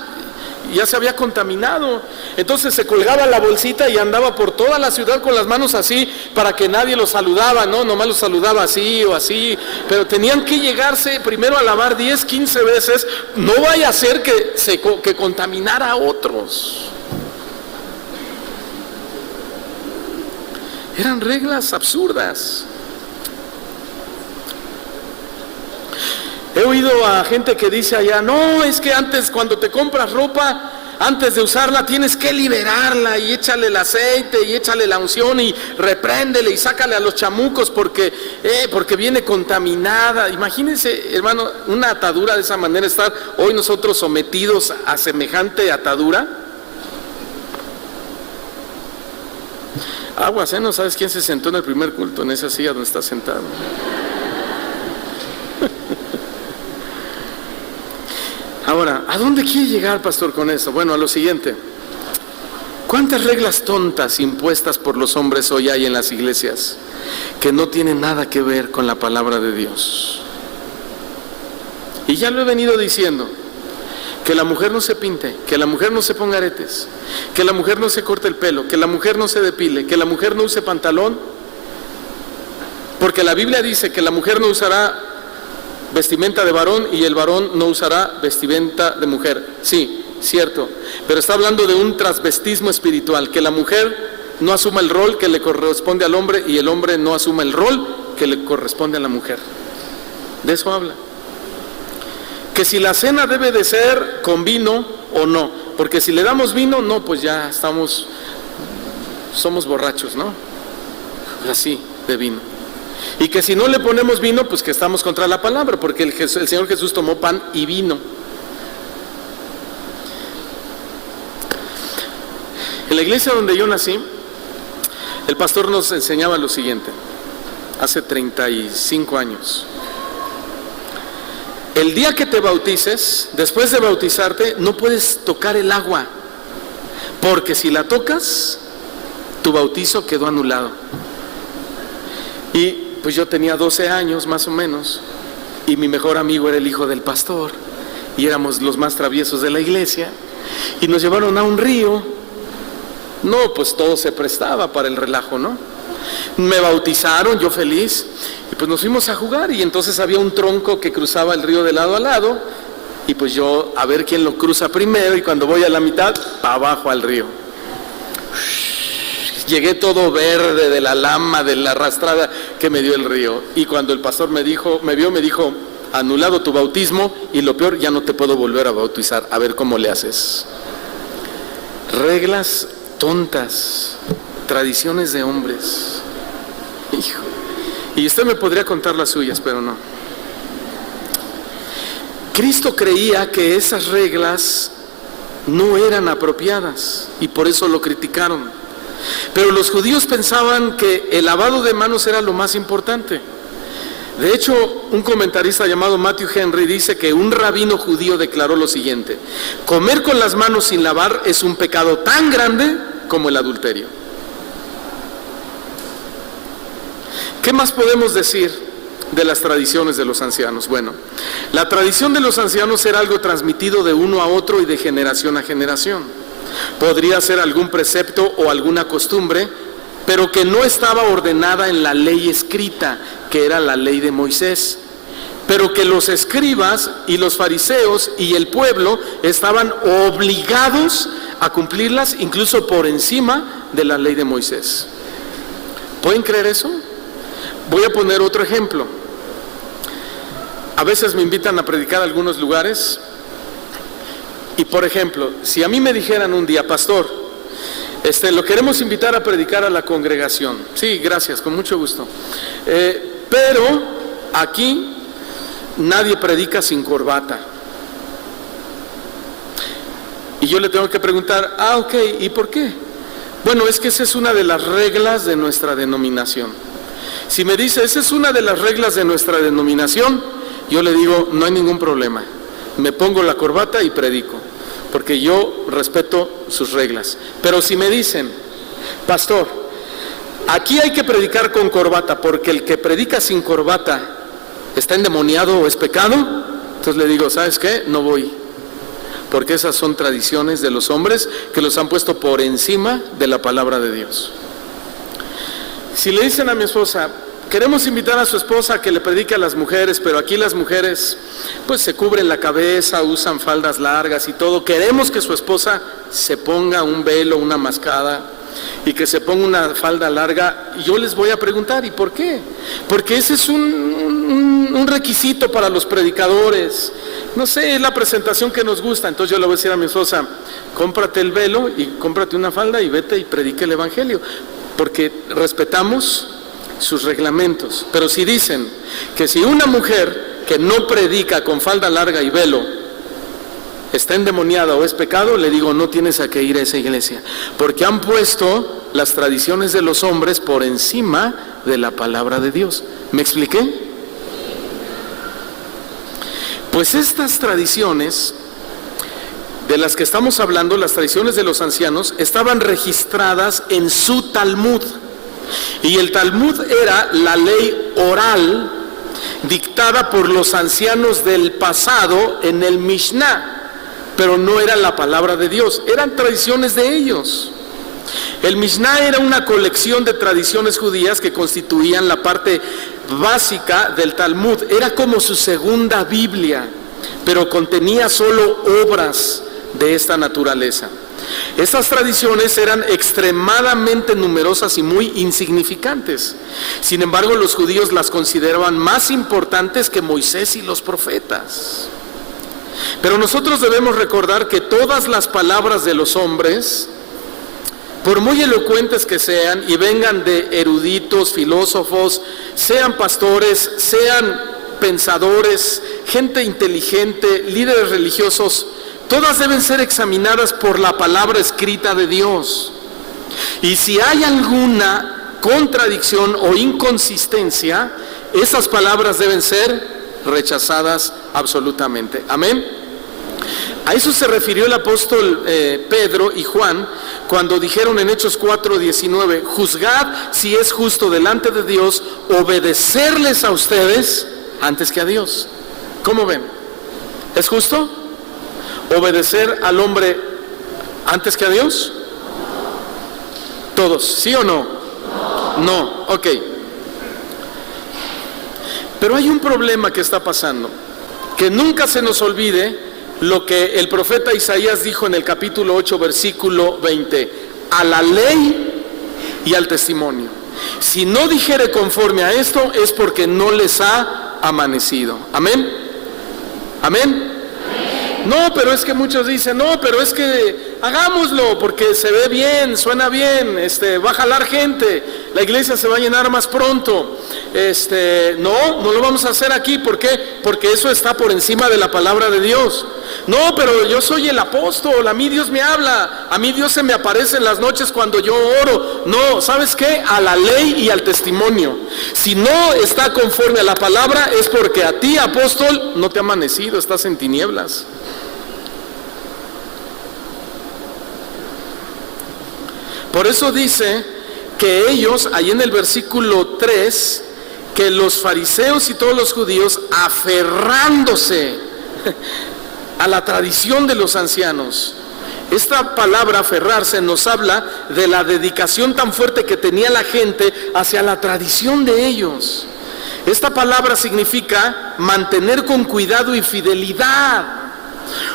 ya se había contaminado. Entonces se colgaba la bolsita y andaba por toda la ciudad con las manos así, para que nadie los saludaba, ¿no? Nomás los saludaba así o así, pero tenían que llegarse primero a lavar 10, 15 veces, no vaya a ser que contaminara a otros. Eran reglas absurdas. He oído a gente que dice allá, no, es que antes cuando te compras ropa, antes de usarla tienes que liberarla y échale el aceite y échale la unción y repréndele y sácale a los chamucos porque viene contaminada. Imagínense, hermano, una atadura de esa manera, estar hoy nosotros sometidos a semejante atadura. Aguas, ¿no sabes quién se sentó en el primer culto en esa silla donde está sentado? Ahora, ¿a dónde quiere llegar, pastor, con eso? Bueno, a lo siguiente. ¿Cuántas reglas tontas impuestas por los hombres hoy hay en las iglesias que no tienen nada que ver con la palabra de Dios? Y ya lo he venido diciendo, que la mujer no se pinte, que la mujer no se ponga aretes, que la mujer no se corte el pelo, que la mujer no se depile, que la mujer no use pantalón, porque la Biblia dice que la mujer no usará vestimenta de varón y el varón no usará vestimenta de mujer. Sí, cierto, pero está hablando de un transvestismo espiritual, que la mujer no asuma el rol que le corresponde al hombre y el hombre no asuma el rol que le corresponde a la mujer. De eso habla. Que si la cena debe de ser con vino o no, porque si le damos vino, no, pues ya somos borrachos, ¿no? Así, de vino. Y que si no le ponemos vino, pues que estamos contra la palabra, porque el Señor Jesús tomó pan y vino. En la iglesia donde yo nací, el pastor nos enseñaba lo siguiente, hace 35 años. El día que te bautices, después de bautizarte, no puedes tocar el agua, porque si la tocas, tu bautizo quedó anulado. Y pues yo tenía 12 años más o menos, y mi mejor amigo era el hijo del pastor, y éramos los más traviesos de la iglesia, y nos llevaron a un río. No, pues todo se prestaba para el relajo, ¿no? Me bautizaron, yo feliz, y pues nos fuimos a jugar, y entonces había un tronco que cruzaba el río de lado a lado, y pues yo a ver quién lo cruza primero, y cuando voy a la mitad, para abajo al río. Llegué todo verde de la lama, de la arrastrada que me dio el río, y cuando el pastor me vio, me dijo: anulado tu bautismo, y lo peor, ya no te puedo volver a bautizar, a ver cómo le haces. Reglas tontas, tradiciones de hombres. Hijo. Y usted me podría contar las suyas, pero no. Cristo creía que esas reglas no eran apropiadas y por eso lo criticaron. Pero los judíos pensaban que el lavado de manos era lo más importante. De hecho, un comentarista llamado Matthew Henry dice que un rabino judío declaró lo siguiente: comer con las manos sin lavar es un pecado tan grande como el adulterio. ¿Qué más podemos decir de las tradiciones de los ancianos? Bueno, la tradición de los ancianos era algo transmitido de uno a otro y de generación a generación. Podría ser algún precepto o alguna costumbre, pero que no estaba ordenada en la ley escrita, que era la ley de Moisés, pero que los escribas y los fariseos y el pueblo estaban obligados a cumplirlas, incluso por encima de la ley de Moisés. ¿Pueden creer eso? Voy a poner otro ejemplo. A veces me invitan a predicar a algunos lugares y, por ejemplo, si a mí me dijeran un día: pastor, lo queremos invitar a predicar a la congregación. Sí, gracias, con mucho gusto. Pero aquí nadie predica sin corbata. Y yo le tengo que preguntar: ok, ¿y por qué? Bueno, es que esa es una de las reglas de nuestra denominación. Si me dice: esa es una de las reglas de nuestra denominación, yo le digo: no hay ningún problema, me pongo la corbata y predico, porque yo respeto sus reglas. Pero si me dicen: pastor, aquí hay que predicar con corbata, porque el que predica sin corbata está endemoniado o es pecado, entonces le digo: ¿sabes qué? No voy, porque esas son tradiciones de los hombres que los han puesto por encima de la palabra de Dios. Si le dicen a mi esposa: queremos invitar a su esposa a que le predique a las mujeres, pero aquí las mujeres pues se cubren la cabeza, usan faldas largas y todo, queremos que su esposa se ponga un velo, una mascada, y que se ponga una falda larga, y yo les voy a preguntar: ¿y por qué? Porque ese es un requisito para los predicadores. No sé, es la presentación que nos gusta. Entonces yo le voy a decir a mi esposa: cómprate el velo y cómprate una falda y vete y predique el evangelio, porque respetamos sus reglamentos. Pero si dicen que si una mujer que no predica con falda larga y velo está endemoniada o es pecado, le digo: no tienes a qué ir a esa iglesia, porque han puesto las tradiciones de los hombres por encima de la palabra de Dios. ¿Me expliqué? Pues estas tradiciones de las que estamos hablando, las tradiciones de los ancianos, estaban registradas en su Talmud. Y el Talmud era la ley oral dictada por los ancianos del pasado en el Mishnah, pero no era la palabra de Dios, eran tradiciones de ellos. El Mishnah era una colección de tradiciones judías que constituían la parte básica del Talmud. Era como su segunda Biblia, pero contenía solo obras de esta naturaleza. Estas tradiciones eran extremadamente numerosas y muy insignificantes. Sin embargo, los judíos las consideraban más importantes que Moisés y los profetas. Pero nosotros debemos recordar que todas las palabras de los hombres, por muy elocuentes que sean y vengan de eruditos, filósofos, sean pastores, sean pensadores, gente inteligente, líderes religiosos, todas deben ser examinadas por la palabra escrita de Dios. Y si hay alguna contradicción o inconsistencia, esas palabras deben ser rechazadas absolutamente. Amén. A eso se refirió el apóstol Pedro y Juan cuando dijeron en Hechos 4:19, juzgad si es justo delante de Dios obedecerles a ustedes antes que a Dios. ¿Cómo ven? ¿Es justo obedecer al hombre antes que a Dios? Todos, ¿sí o no? No, ok. Pero hay un problema que está pasando, que nunca se nos olvide lo que el profeta Isaías dijo en el capítulo 8, versículo 20, a la ley y al testimonio. Si no dijere conforme a esto, es porque no les ha amanecido. Amén. Amén. No, pero es que muchos dicen, no, pero es que hagámoslo porque se ve bien, suena bien, va a jalar gente, la iglesia se va a llenar más pronto. No lo vamos a hacer aquí. ¿Por qué? Porque eso está por encima de la palabra de Dios. No, pero yo soy el apóstol, a mí Dios me habla, a mí Dios se me aparece en las noches cuando yo oro. No, ¿sabes qué? A la ley y al testimonio. Si no está conforme a la palabra, es porque a ti, apóstol, no te ha amanecido, estás en tinieblas. Por eso dice que ellos, ahí en el versículo 3, que los fariseos y todos los judíos, aferrándose a la tradición de los ancianos. Esta palabra aferrarse nos habla de la dedicación tan fuerte que tenía la gente hacia la tradición de ellos. Esta palabra significa mantener con cuidado y fidelidad.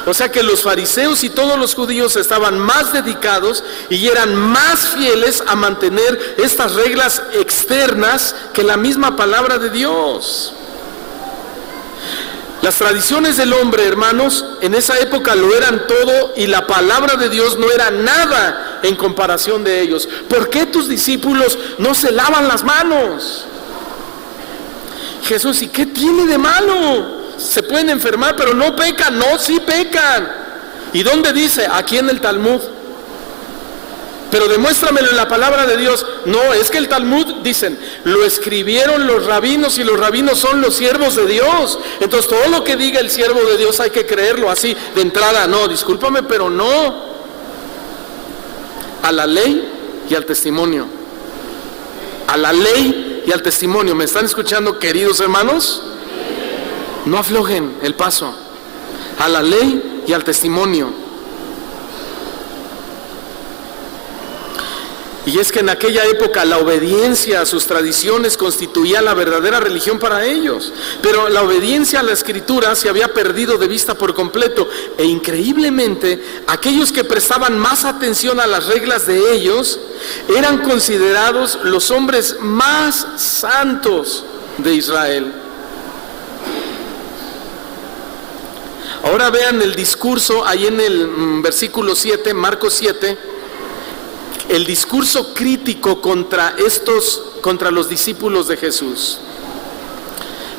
O sea que los fariseos y todos los judíos estaban más dedicados y eran más fieles a mantener estas reglas externas que la misma palabra de Dios. Las tradiciones del hombre, hermanos, en esa época lo eran todo y la palabra de Dios no era nada en comparación de ellos. ¿Por qué tus discípulos no se lavan las manos? Jesús, ¿y qué tiene de malo? Se pueden enfermar, pero no pecan. No, sí pecan. ¿Y dónde dice? Aquí en el Talmud. Pero demuéstramelo en la palabra de Dios. No, es que el Talmud, dicen, lo escribieron los rabinos y los rabinos son los siervos de Dios. Entonces todo lo que diga el siervo de Dios hay que creerlo así de entrada. No, discúlpame, pero no. A la ley y al testimonio. A la ley y al testimonio. ¿Me están escuchando, queridos hermanos? No aflojen el paso. A la ley y al testimonio. Y es que en aquella época la obediencia a sus tradiciones constituía la verdadera religión para ellos. Pero la obediencia a la Escritura se había perdido de vista por completo. E increíblemente, aquellos que prestaban más atención a las reglas de ellos eran considerados los hombres más santos de Israel. Ahora vean el discurso ahí en el versículo 7, Marcos 7, el discurso crítico contra los discípulos de Jesús.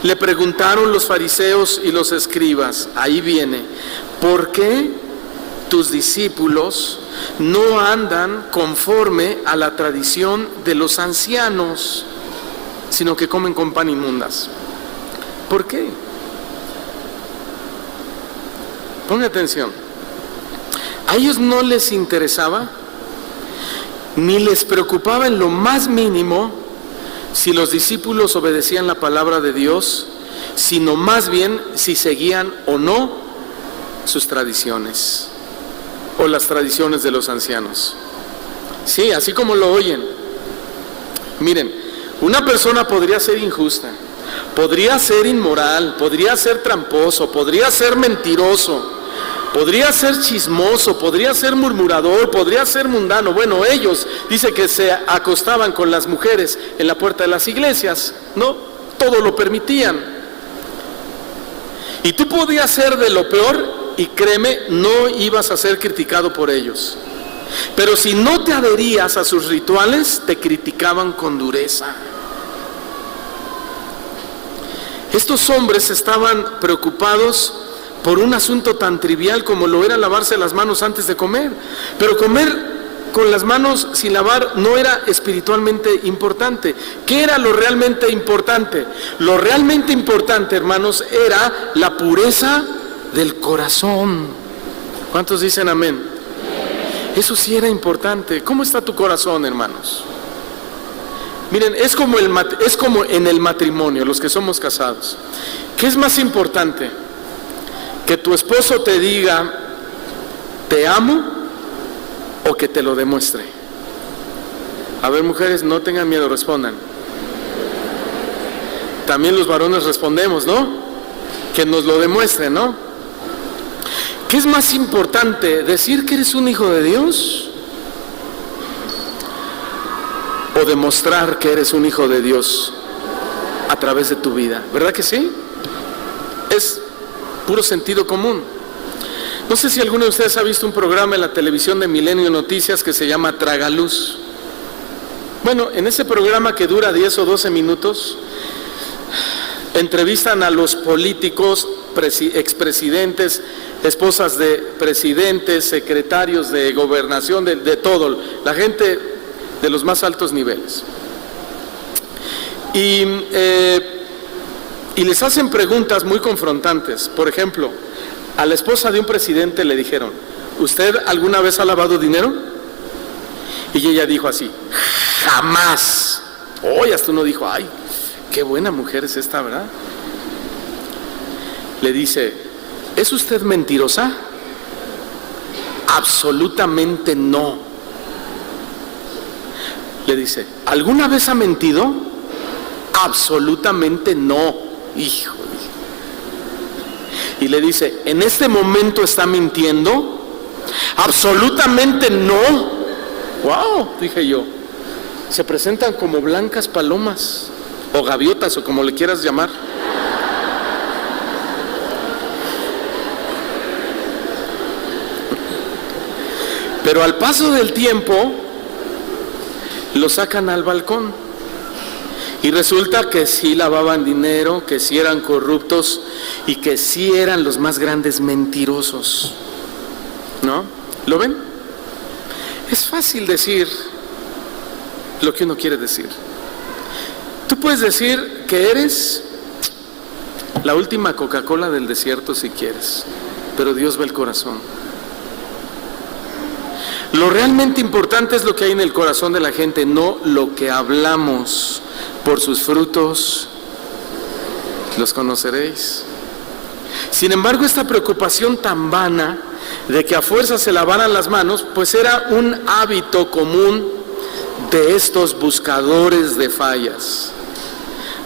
Le preguntaron los fariseos y los escribas, ahí viene, ¿por qué tus discípulos no andan conforme a la tradición de los ancianos, sino que comen con pan inmundas? ¿Por qué? Ponga atención. A ellos no les interesaba, ni les preocupaba en lo más mínimo si los discípulos obedecían la palabra de Dios, sino más bien si seguían o no sus tradiciones o las tradiciones de los ancianos. Sí, así como lo oyen. Miren, una persona podría ser injusta, podría ser inmoral, podría ser tramposo, podría ser mentiroso, podría ser chismoso, podría ser murmurador, podría ser mundano. Bueno, ellos dice que se acostaban con las mujeres en la puerta de las iglesias, ¿no? Todo lo permitían. Y tú podías ser de lo peor y créeme, no ibas a ser criticado por ellos. Pero si no te adherías a sus rituales, te criticaban con dureza. Estos hombres estaban preocupados por un asunto tan trivial como lo era lavarse las manos antes de comer. Pero comer con las manos sin lavar no era espiritualmente importante. ¿Qué era lo realmente importante? Lo realmente importante, hermanos, era la pureza del corazón. ¿Cuántos dicen amén? Eso sí era importante. ¿Cómo está tu corazón, hermanos? Miren, es como en el matrimonio, los que somos casados. ¿Qué es más importante? ¿Que tu esposo te diga, te amo, o que te lo demuestre? A ver, mujeres, no tengan miedo, respondan. También los varones respondemos, ¿no? Que nos lo demuestre, ¿no? ¿Qué es más importante? ¿Decir que eres un hijo de Dios? ¿O demostrar que eres un hijo de Dios a través de tu vida? ¿Verdad que sí? Es puro sentido común. No sé si alguno de ustedes ha visto un programa en la televisión de Milenio Noticias que se llama Tragaluz. Bueno, en ese programa, que dura 10 o 12 minutos, entrevistan a los políticos, expresidentes, esposas de presidentes, secretarios de gobernación, de todo, la gente de los más altos niveles. Y les hacen preguntas muy confrontantes. Por ejemplo, a la esposa de un presidente le dijeron, ¿usted alguna vez ha lavado dinero? Y ella dijo así, jamás. Hoy hasta uno dijo, ay, qué buena mujer es esta, ¿verdad? Le dice, ¿es usted mentirosa? Absolutamente no. Le dice, ¿alguna vez ha mentido? Absolutamente no. Hijo. Y le dice, ¿en este momento está mintiendo? Absolutamente no. Wow, dije yo. Se presentan como blancas palomas, o gaviotas, o como le quieras llamar. Pero al paso del tiempo, lo sacan al balcón. Y resulta que sí lavaban dinero, que sí eran corruptos y que sí eran los más grandes mentirosos. ¿No? ¿Lo ven? Es fácil decir lo que uno quiere decir. Tú puedes decir que eres la última Coca-Cola del desierto si quieres, pero Dios ve el corazón. Lo realmente importante es lo que hay en el corazón de la gente, no lo que hablamos. Por sus frutos los conoceréis. Sin embargo, esta preocupación tan vana de que a fuerza se lavaran las manos, pues era un hábito común de estos buscadores de fallas.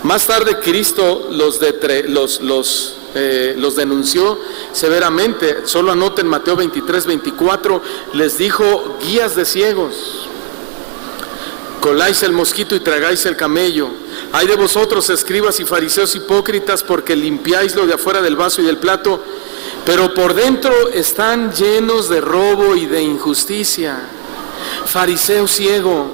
Más tarde Cristo los denunció severamente. Solo anoten Mateo 23, 24, les dijo, guías de ciegos, coláis el mosquito y tragáis el camello. Ay de vosotros, escribas y fariseos hipócritas, porque limpiáis lo de afuera del vaso y del plato, pero por dentro están llenos de robo y de injusticia. Fariseo ciego,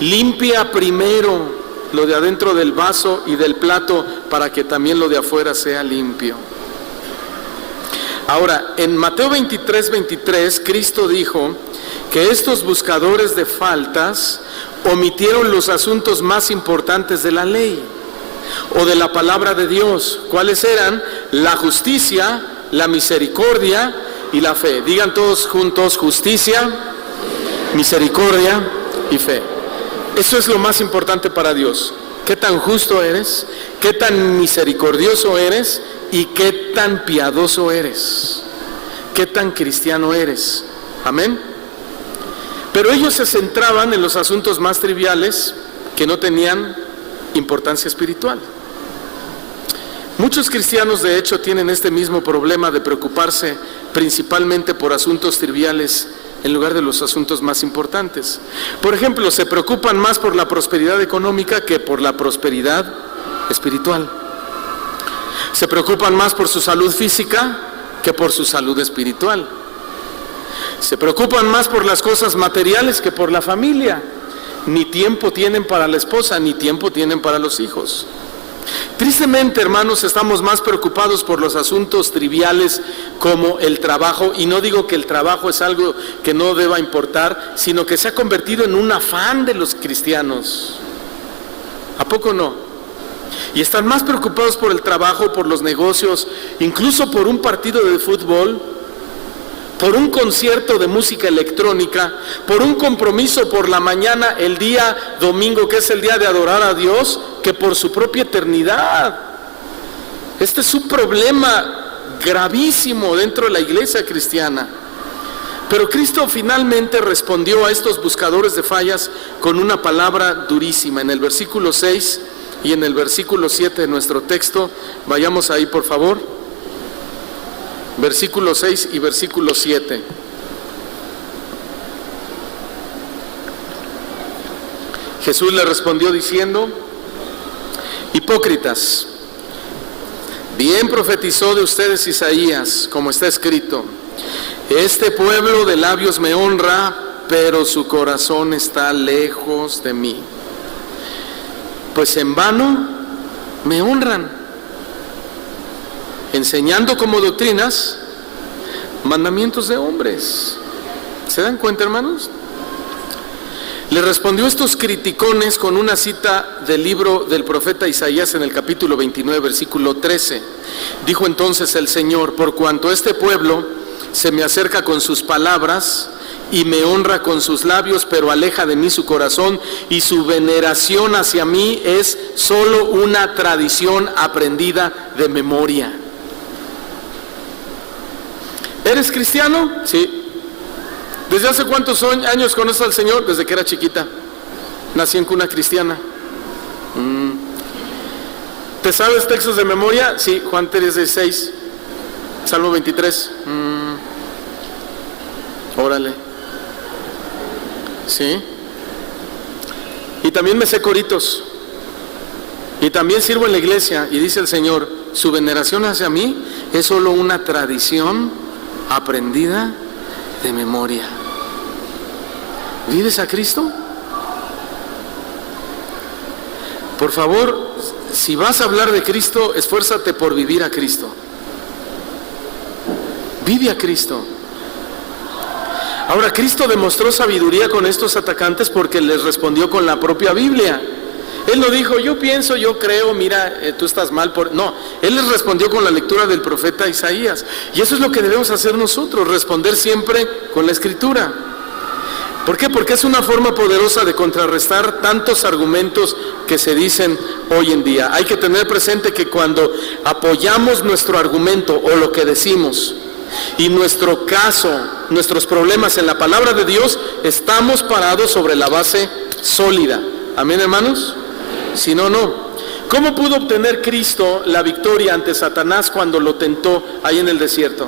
limpia primero lo de adentro del vaso y del plato, para que también lo de afuera sea limpio. Ahora, en Mateo 23, 23, Cristo dijo que estos buscadores de faltas omitieron los asuntos más importantes de la ley o de la palabra de Dios. ¿Cuáles eran? La justicia, la misericordia y la fe. Digan todos juntos, justicia, misericordia y fe. Eso es lo más importante para Dios. ¿Qué tan justo eres? ¿Qué tan misericordioso eres? ¿Y qué tan piadoso eres? ¿Qué tan cristiano eres? Amén. Pero ellos se centraban en los asuntos más triviales que no tenían importancia espiritual. Muchos cristianos, de hecho, tienen este mismo problema de preocuparse principalmente por asuntos triviales en lugar de los asuntos más importantes. Por ejemplo, se preocupan más por la prosperidad económica que por la prosperidad espiritual. Se preocupan más por su salud física que por su salud espiritual. Se preocupan más por las cosas materiales que por la familia. Ni tiempo tienen para la esposa, ni tiempo tienen para los hijos. Tristemente, hermanos, estamos más preocupados por los asuntos triviales como el trabajo, y no digo que el trabajo es algo que no deba importar, sino que se ha convertido en un afán de los cristianos. ¿A poco no? Y están más preocupados por el trabajo, por los negocios, incluso por un partido de fútbol, por un concierto de música electrónica, por un compromiso por la mañana el día domingo, que es el día de adorar a Dios, que por su propia eternidad. Este es un problema gravísimo dentro de la iglesia cristiana. Pero Cristo finalmente respondió a estos buscadores de fallas con una palabra durísima. En el versículo 6 y en el versículo 7 de nuestro texto, vayamos ahí por favor. Versículo 6 y versículo 7. Jesús le respondió diciendo: hipócritas, bien profetizó de ustedes Isaías, como está escrito: este pueblo de labios me honra, pero su corazón está lejos de mí. Pues en vano me honran, enseñando como doctrinas mandamientos de hombres. ¿Se dan cuenta, hermanos? Le respondió a estos criticones con una cita del libro del profeta Isaías en el capítulo 29, versículo 13. Dijo entonces el Señor: por cuanto este pueblo se me acerca con sus palabras y me honra con sus labios, pero aleja de mí su corazón, y su veneración hacia mí es solo una tradición aprendida de memoria. ¿Eres cristiano? Sí. ¿Desde hace cuántos años conoces al Señor? Desde que era chiquita. Nací en cuna cristiana. ¿Te sabes textos de memoria? Sí, Juan 3:16, Salmo 23. Órale. Sí. Y también me sé coritos. Y también sirvo en la iglesia. Y dice el Señor: su veneración hacia mí es solo una tradición aprendida de memoria. ¿Vives a Cristo? Por favor, si vas a hablar de Cristo, esfuérzate por vivir a Cristo. Vive a Cristo. Ahora, Cristo demostró sabiduría con estos atacantes porque les respondió con la propia Biblia. Él no dijo: yo pienso, yo creo, mira, tú estás mal por... No, Él les respondió con la lectura del profeta Isaías. Y eso es lo que debemos hacer nosotros, responder siempre con la Escritura. ¿Por qué? Porque es una forma poderosa de contrarrestar tantos argumentos que se dicen hoy en día. Hay que tener presente que cuando apoyamos nuestro argumento o lo que decimos y nuestro caso, nuestros problemas en la palabra de Dios, estamos parados sobre la base sólida. ¿Amén, hermanos? Si no, no. ¿Cómo pudo obtener Cristo la victoria ante Satanás cuando lo tentó ahí en el desierto?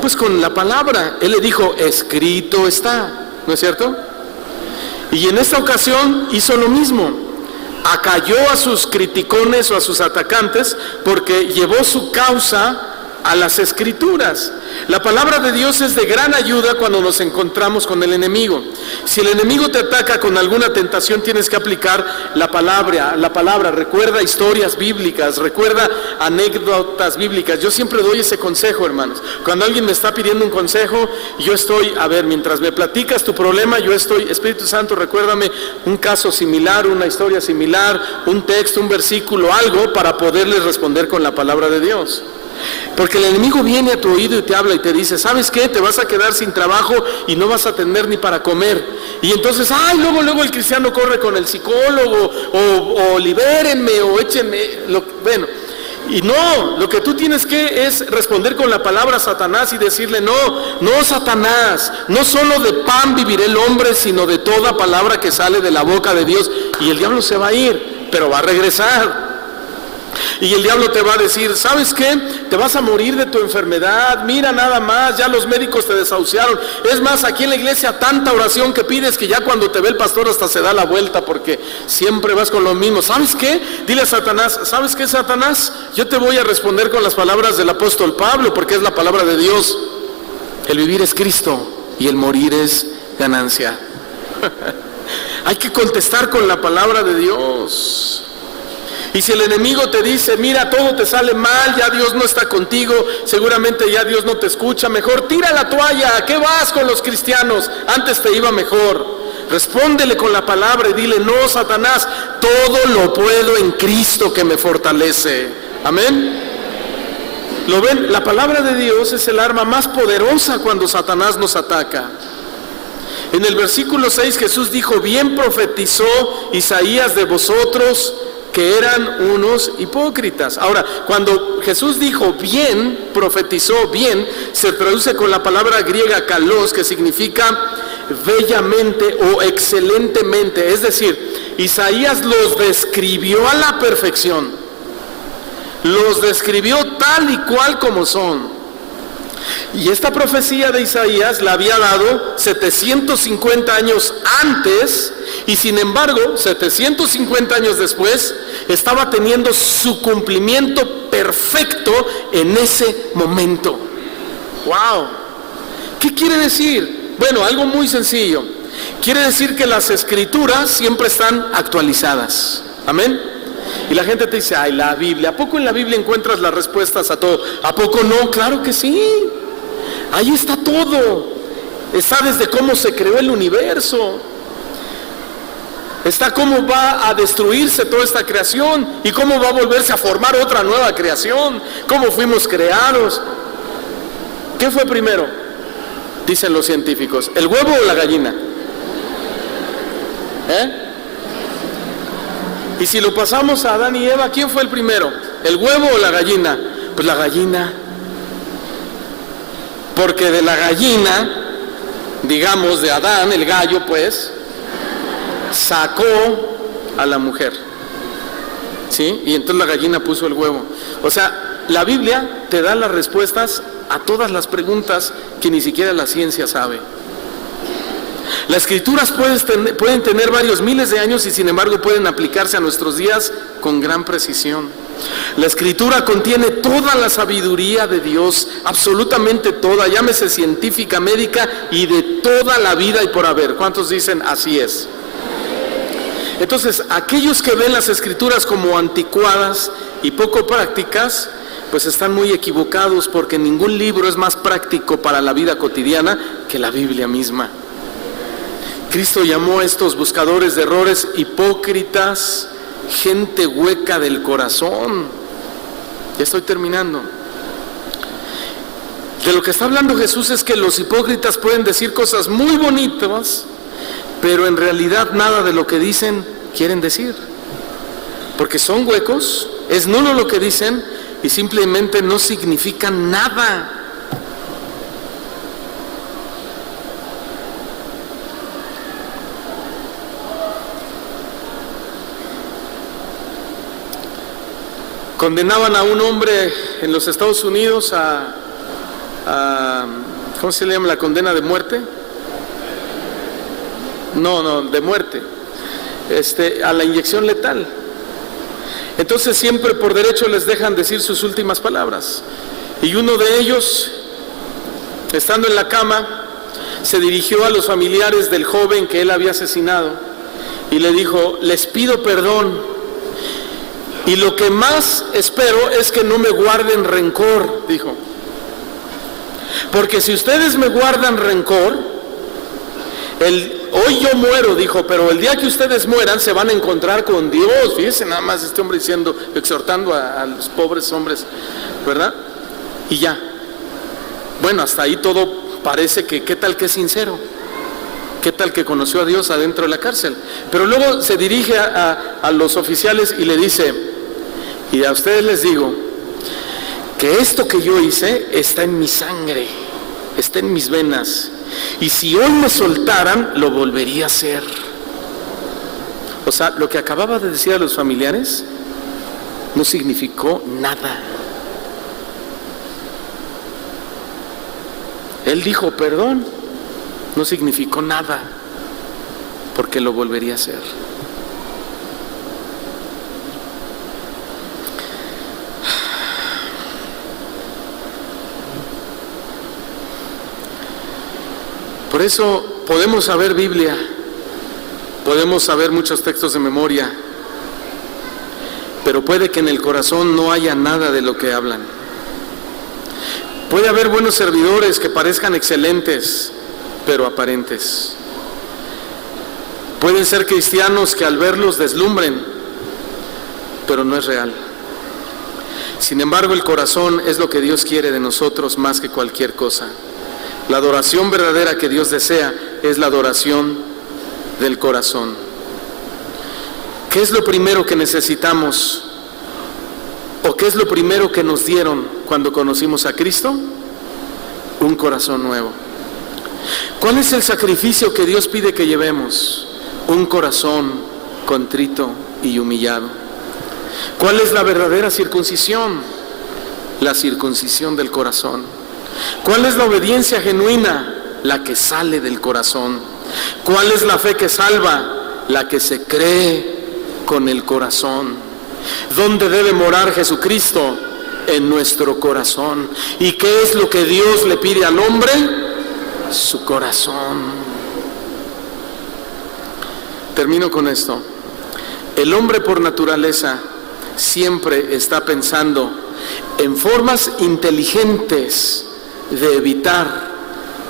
Pues con la palabra. Él le dijo: escrito está. ¿No es cierto? Y en esta ocasión hizo lo mismo. Acalló a sus criticones o a sus atacantes porque llevó su causa a las Escrituras. La palabra de Dios es de gran ayuda cuando nos encontramos con el enemigo. Si el enemigo te ataca con alguna tentación, tienes que aplicar la palabra. Recuerda historias bíblicas, recuerda anécdotas bíblicas. Yo siempre doy ese consejo, hermanos. Cuando alguien me está pidiendo un consejo, yo estoy, mientras me platicas tu problema, yo estoy: Espíritu Santo, recuérdame un caso similar, una historia similar, un texto, un versículo, algo para poderles responder con la palabra de Dios. Porque el enemigo viene a tu oído y te habla y te dice: ¿sabes qué? Te vas a quedar sin trabajo y no vas a tener ni para comer. Y entonces, luego el cristiano corre con el psicólogo, o libérenme, o échenme, bueno. Y no, lo que tú tienes que es responder con la palabra a Satanás y decirle: no, Satanás, no solo de pan vivirá el hombre, sino de toda palabra que sale de la boca de Dios. Y el diablo se va a ir, pero va a regresar. Y el diablo te va a decir: ¿sabes qué? Te vas a morir de tu enfermedad, mira nada más, ya los médicos te desahuciaron. Es más, aquí en la iglesia tanta oración que pides que ya cuando te ve el pastor hasta se da la vuelta porque siempre vas con lo mismo. ¿Sabes qué? Dile a Satanás: ¿sabes qué, Satanás? Yo te voy a responder con las palabras del apóstol Pablo, porque es la palabra de Dios. El vivir es Cristo y el morir es ganancia. Hay que contestar con la palabra de Dios. Y si el enemigo te dice: mira, todo te sale mal, ya Dios no está contigo, seguramente ya Dios no te escucha, mejor tira la toalla, ¿a qué vas con los cristianos? Antes te iba mejor. Respóndele con la palabra y dile: no, Satanás, todo lo puedo en Cristo que me fortalece. Amén. ¿Lo ven? La palabra de Dios es el arma más poderosa cuando Satanás nos ataca. En el versículo 6 Jesús dijo: bien profetizó Isaías de vosotros que eran unos hipócritas. Ahora, cuando Jesús dijo bien, profetizó bien, se traduce con la palabra griega kalos, que significa bellamente o excelentemente. Es decir, Isaías los describió a la perfección. Los describió tal y cual como son. Y esta profecía de Isaías la había dado 750 años antes, y sin embargo 750 años después estaba teniendo su cumplimiento perfecto en ese momento. ¡Wow! ¿Qué quiere decir? Bueno, algo muy sencillo. Quiere decir que las escrituras siempre están actualizadas. Amén. Y la gente te dice: ay, la Biblia, ¿a poco en la Biblia encuentras las respuestas a todo? ¿A poco no? Claro que sí. Ahí está todo. Está desde cómo se creó el universo. Está cómo va a destruirse toda esta creación y cómo va a volverse a formar otra nueva creación. Cómo fuimos creados. ¿Qué fue primero? Dicen los científicos, ¿el huevo o la gallina? Y si lo pasamos a Adán y Eva, ¿quién fue el primero? ¿El huevo o la gallina? Pues la gallina. Porque de la gallina, digamos de Adán, el gallo pues, sacó a la mujer. ¿Sí? Y entonces la gallina puso el huevo. O sea, la Biblia te da las respuestas a todas las preguntas que ni siquiera la ciencia sabe. Las escrituras pueden tener varios miles de años y sin embargo pueden aplicarse a nuestros días con gran precisión. La escritura contiene toda la sabiduría de Dios, absolutamente toda, llámese científica, médica y de toda la vida y por haber. ¿Cuántos dicen así es? Entonces, aquellos que ven las escrituras como anticuadas y poco prácticas, pues están muy equivocados, porque ningún libro es más práctico para la vida cotidiana que la Biblia misma. Cristo llamó a estos buscadores de errores hipócritas, gente hueca del corazón. Ya estoy terminando. De lo que está hablando Jesús es que los hipócritas pueden decir cosas muy bonitas, pero en realidad nada de lo que dicen quieren decir, porque son huecos, es nulo lo que dicen y simplemente no significan nada. Condenaban a un hombre en los Estados Unidos a ¿cómo se le llama? La condena de muerte. No, de muerte. A la inyección letal. Entonces siempre por derecho les dejan decir sus últimas palabras. Y uno de ellos, estando en la cama, se dirigió a los familiares del joven que él había asesinado y le dijo: les pido perdón. Y lo que más espero es que no me guarden rencor, dijo. Porque si ustedes me guardan rencor, hoy yo muero, dijo, pero el día que ustedes mueran se van a encontrar con Dios. Fíjense nada más este hombre diciendo, exhortando a los pobres hombres, ¿verdad? Y ya. Bueno, hasta ahí todo parece que, ¿qué tal que es sincero? ¿Qué tal que conoció a Dios adentro de la cárcel? Pero luego se dirige a los oficiales y le dice: y a ustedes les digo que esto que yo hice está en mi sangre, está en mis venas, y si hoy me soltaran, lo volvería a hacer. O sea, lo que acababa de decir a los familiares no significó nada. Él dijo perdón, no significó nada, porque lo volvería a hacer. Por eso podemos saber Biblia, podemos saber muchos textos de memoria, pero puede que en el corazón no haya nada de lo que hablan. Puede haber buenos servidores que parezcan excelentes, pero aparentes. Pueden ser cristianos que al verlos deslumbren, pero no es real. Sin embargo, el corazón es lo que Dios quiere de nosotros más que cualquier cosa. La adoración verdadera que Dios desea es la adoración del corazón. ¿Qué es lo primero que necesitamos? ¿O qué es lo primero que nos dieron cuando conocimos a Cristo? Un corazón nuevo. ¿Cuál es el sacrificio que Dios pide que llevemos? Un corazón contrito y humillado. ¿Cuál es la verdadera circuncisión? La circuncisión del corazón. ¿Cuál es la obediencia genuina? La que sale del corazón. ¿Cuál es la fe que salva? La que se cree con el corazón. ¿Dónde debe morar Jesucristo? En nuestro corazón. ¿Y qué es lo que Dios le pide al hombre? Su corazón. Termino con esto. El hombre por naturaleza siempre está pensando en formas inteligentes de evitar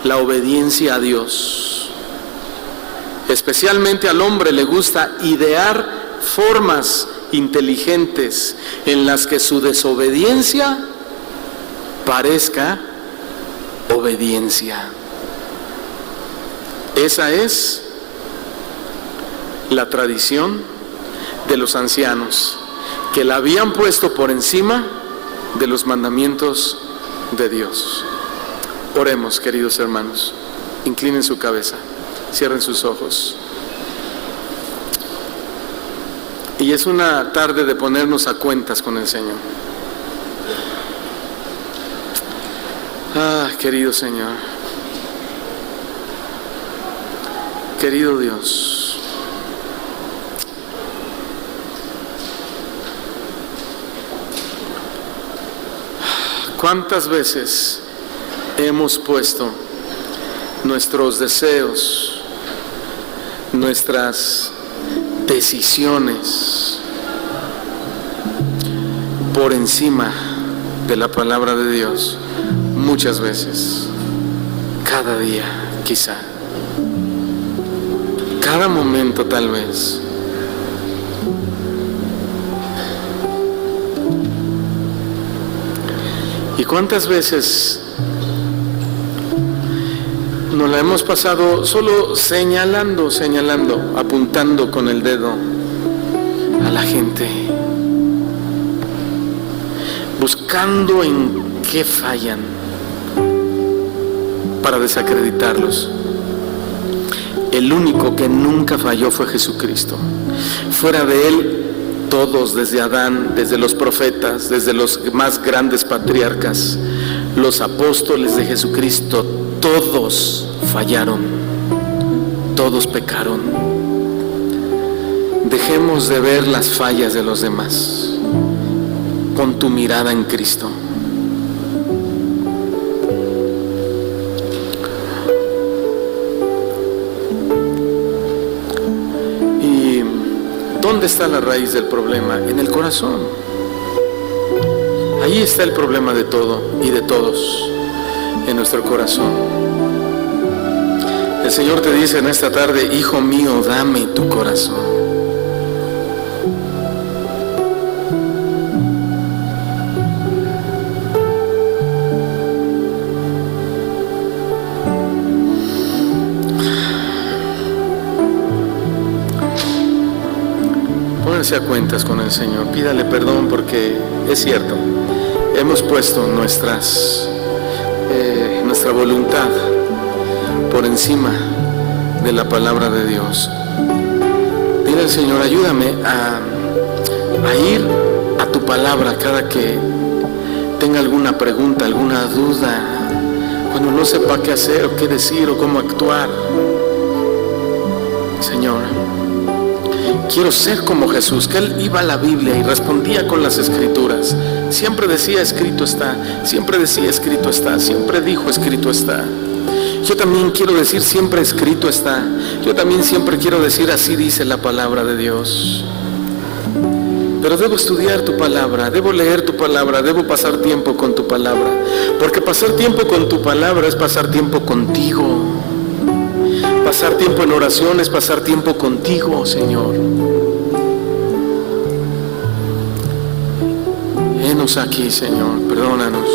la obediencia a Dios. Especialmente al hombre le gusta idear formas inteligentes en las que su desobediencia parezca obediencia. Esa es la tradición de los ancianos, que la habían puesto por encima de los mandamientos de Dios. Oremos, queridos hermanos. Inclinen su cabeza, cierren sus ojos. Y es una tarde de ponernos a cuentas con el Señor. Querido Señor, querido Dios, ¿cuántas veces hemos puesto nuestros deseos, nuestras decisiones por encima de la palabra de Dios? Muchas veces, cada día quizá, cada momento tal vez. ¿Y cuántas veces nos la hemos pasado solo señalando, apuntando con el dedo a la gente, buscando en qué fallan para desacreditarlos? El único que nunca falló fue Jesucristo. Fuera de Él, todos, desde Adán, desde los profetas, desde los más grandes patriarcas, los apóstoles de Jesucristo, todos fallaron, todos pecaron. Dejemos de ver las fallas de los demás. Pon tu mirada en Cristo. ¿Y dónde está la raíz del problema? En el corazón. Ahí está el problema de todo y de todos, en nuestro corazón. El Señor te dice en esta tarde: hijo mío, dame tu corazón. Pónganse a cuentas con el Señor, pídale perdón, porque es cierto, hemos puesto nuestra voluntad por encima de la palabra de Dios. Dile al Señor: ayúdame a ir a tu palabra cada que tenga alguna pregunta, alguna duda, cuando no sepa qué hacer o qué decir o cómo actuar. Señor, quiero ser como Jesús, que Él iba a la Biblia y respondía con las Escrituras. Siempre decía: escrito está. Siempre decía: escrito está. Siempre dijo: escrito está. Yo también quiero decir: siempre escrito está. Yo también siempre quiero decir: así dice la palabra de Dios. Pero debo estudiar tu palabra, debo leer tu palabra, debo pasar tiempo con tu palabra. Porque pasar tiempo con tu palabra es pasar tiempo contigo. Pasar tiempo en oración es pasar tiempo contigo, Señor. En Henos aquí, Señor, perdónanos.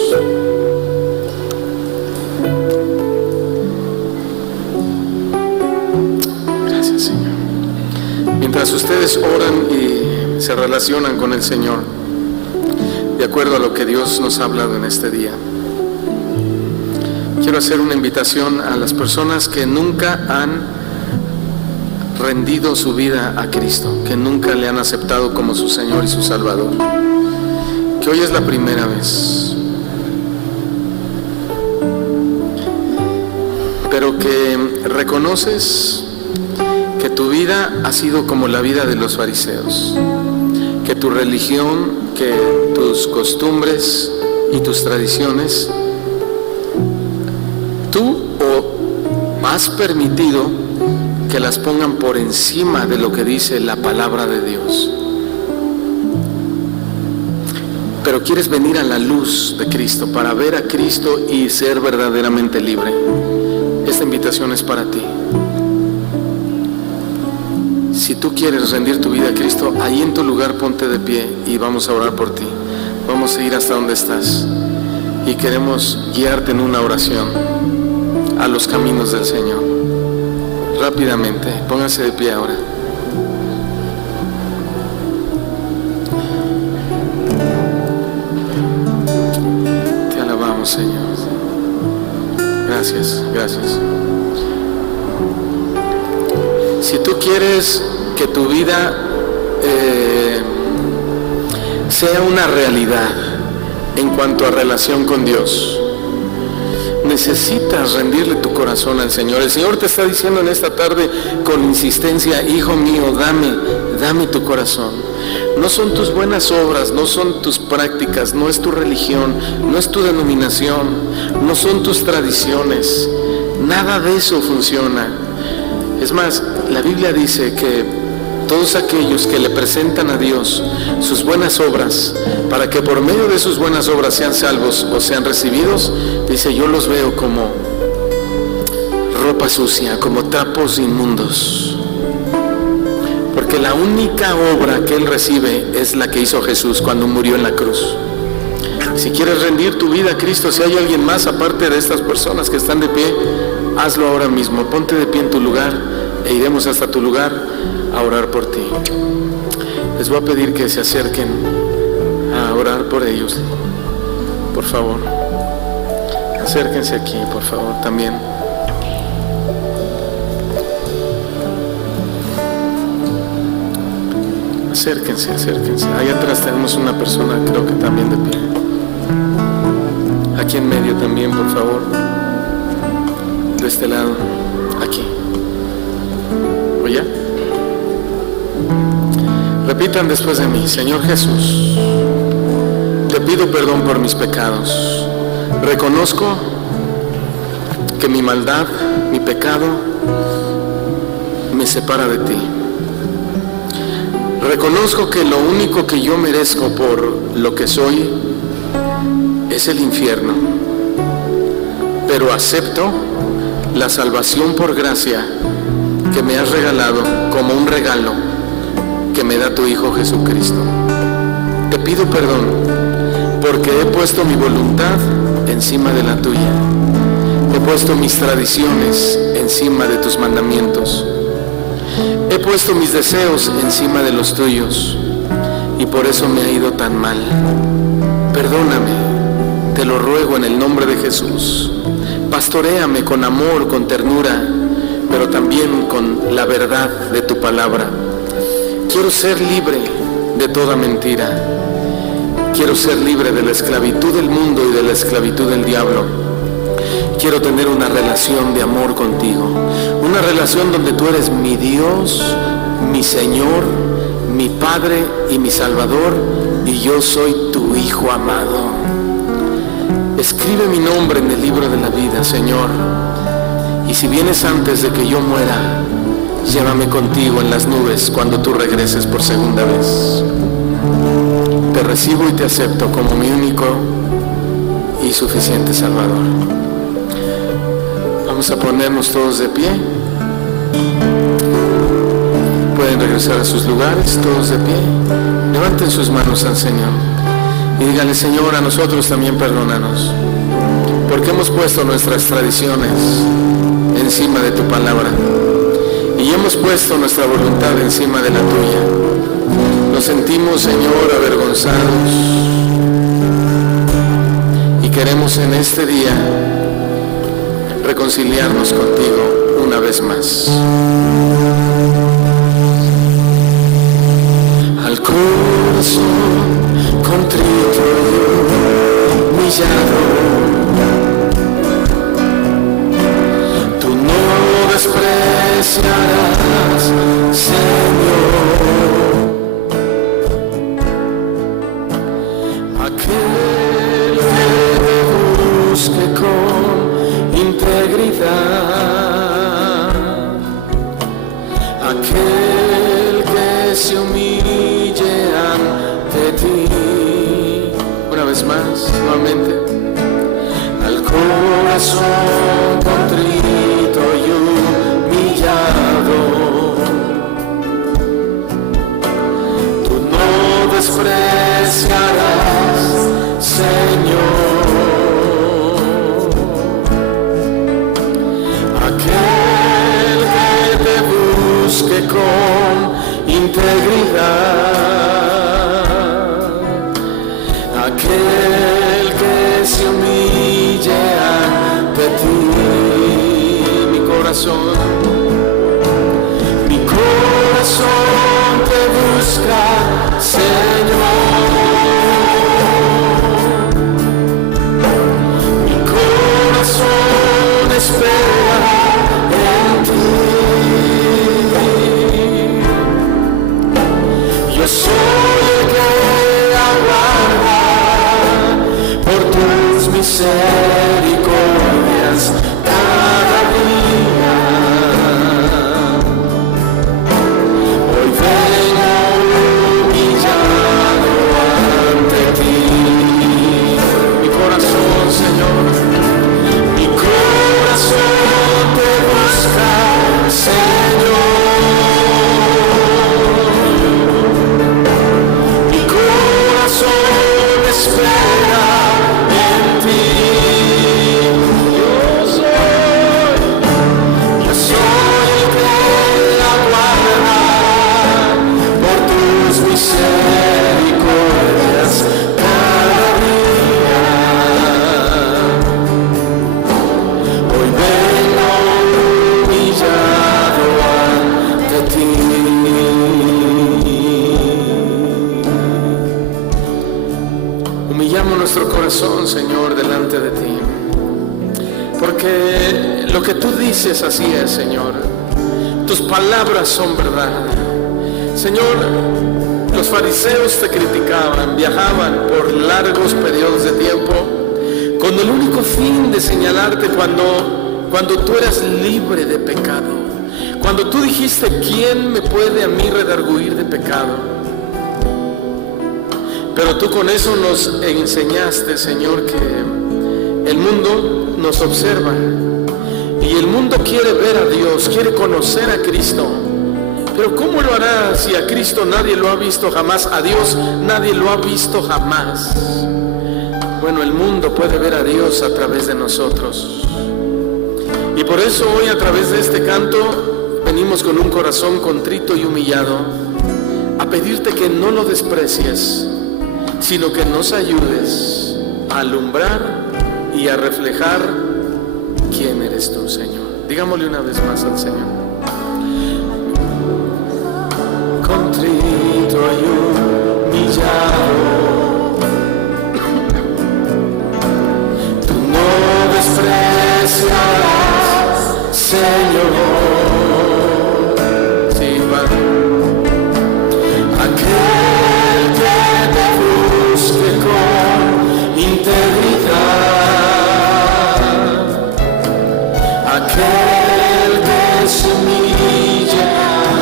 Gracias, Señor. Mientras ustedes oran y se relacionan con el Señor, de acuerdo a lo que Dios nos ha hablado en este día, quiero hacer una invitación a las personas que nunca han rendido su vida a Cristo, que nunca le han aceptado como su Señor y su Salvador, que hoy es la primera vez, pero que reconoces que tu vida ha sido como la vida de los fariseos, que tu religión, que tus costumbres y tus tradiciones, tú has permitido que las pongan por encima de lo que dice la palabra de Dios. Pero quieres venir a la luz de Cristo para ver a Cristo y ser verdaderamente libre. Esta invitación es para ti. Si tú quieres rendir tu vida a Cristo, ahí en tu lugar ponte de pie y vamos a orar por ti. Vamos a ir hasta donde estás y queremos guiarte en una oración a los caminos del Señor. Rápidamente, pónganse de pie ahora. Te alabamos, Señor. Gracias, gracias. Si tú quieres que tu vida sea una realidad en cuanto a relación con Dios, necesitas rendirle tu corazón al Señor. El Señor te está diciendo en esta tarde con insistencia: hijo mío, dame tu corazón. No son tus buenas obras, no son tus prácticas, no es tu religión, no es tu denominación, no son tus tradiciones. Nada de eso funciona. Es más, la Biblia dice que todos aquellos que le presentan a Dios sus buenas obras, para que por medio de sus buenas obras sean salvos o sean recibidos, dice: yo los veo como ropa sucia, como trapos inmundos. Porque la única obra que Él recibe es la que hizo Jesús cuando murió en la cruz. Si quieres rendir tu vida a Cristo, si hay alguien más aparte de estas personas que están de pie, hazlo ahora mismo. Ponte de pie en tu lugar e iremos hasta tu lugar a orar por ti. Les voy a pedir que se acerquen a orar por ellos, por favor. Acérquense aquí, por favor, también. Acérquense. Ahí atrás tenemos una persona, creo que también de pie. Aquí en medio también, por favor. De este lado, aquí. ¿Oye? Repitan después de mí: Señor Jesús, te pido perdón por mis pecados. Reconozco que mi maldad, mi pecado, me separa de ti. Reconozco que lo único que yo merezco por lo que soy es el infierno. Pero acepto la salvación por gracia que me has regalado como un regalo que me da tu Hijo Jesucristo. Te pido perdón porque he puesto mi voluntad encima de la tuya. He puesto mis tradiciones encima de tus mandamientos. He puesto mis deseos encima de los tuyos y por eso me ha ido tan mal. Perdóname, te lo ruego en el nombre de Jesús. Pastoréame con amor, con ternura, pero también con la verdad de tu palabra. Quiero ser libre de toda mentira. Quiero ser libre de la esclavitud del mundo y de la esclavitud del diablo. Quiero tener una relación de amor contigo, una relación donde tú eres mi Dios, mi Señor, mi Padre y mi Salvador, y yo soy tu Hijo amado. Escribe mi nombre en el libro de la vida, Señor, y si vienes antes de que yo muera, llévame contigo en las nubes cuando tú regreses por segunda vez. Te recibo y te acepto como mi único y suficiente Salvador. Vamos a ponernos todos de pie. Pueden regresar a sus lugares, todos de pie. Levanten sus manos al Señor Y dígale: Señor, a nosotros también perdónanos, porque hemos puesto nuestras tradiciones encima de tu palabra y hemos puesto nuestra voluntad encima de la tuya. Nos sentimos, Señor, avergonzados y queremos en este día reconciliarnos contigo una vez más. Al corazón contrito y humillado, tú no despreciarás, Señor, aquel que te busque con integridad, aquel que se humille ante ti. Una vez más, nuevamente. Al corazón contrito y humillado, tú no despreciarás, Señor, aquel que te busque con integridad, aquel que se humille ante ti. Mi corazón te busca, Señor. Mi corazón espera en ti. Yo soy el que aguarda por tus misericordias cada día. Hoy vengo humillado ante ti. Mi corazón, Señor, mi corazón te busca, Señor. Mi corazón espera en ti. Yo soy el que aguarda por tus misericordias cada día. Hoy vengo humillado ante ti. Humillamos nuestro corazón, Señor, delante de ti, porque lo que tú dices así es, Señor. Tus palabras son verdad. Señor, los fariseos te criticaban, viajaban por largos periodos de tiempo con el único fin de señalarte cuando tú eras libre de pecado, cuando tú dijiste: ¿quién me puede a mí redarguir de pecado? Pero tú con eso nos enseñaste, Señor, que el mundo nos observa y el mundo quiere ver a Dios, quiere conocer a Cristo. Pero ¿cómo lo hará si a Cristo nadie lo ha visto jamás? A Dios nadie lo ha visto jamás. Bueno, el mundo puede ver a Dios a través de nosotros. Y por eso hoy, a través de este canto, venimos con un corazón contrito y humillado a pedirte que no lo desprecies, sino que nos ayudes a alumbrar y a reflejar quién eres tú, Señor. Digámosle una vez más al Señor: contrito y humillado, tú no despreciarás, Señor. Sí, Padre. Aquel que te busque con integridad, aquel que se humille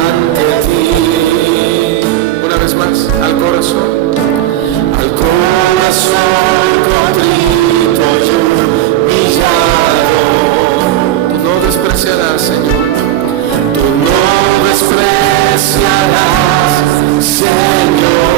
ante ti. Una vez más, al corazón contrito y humillado, tú no despreciarás, Señor, tú no despreciarás, Señor.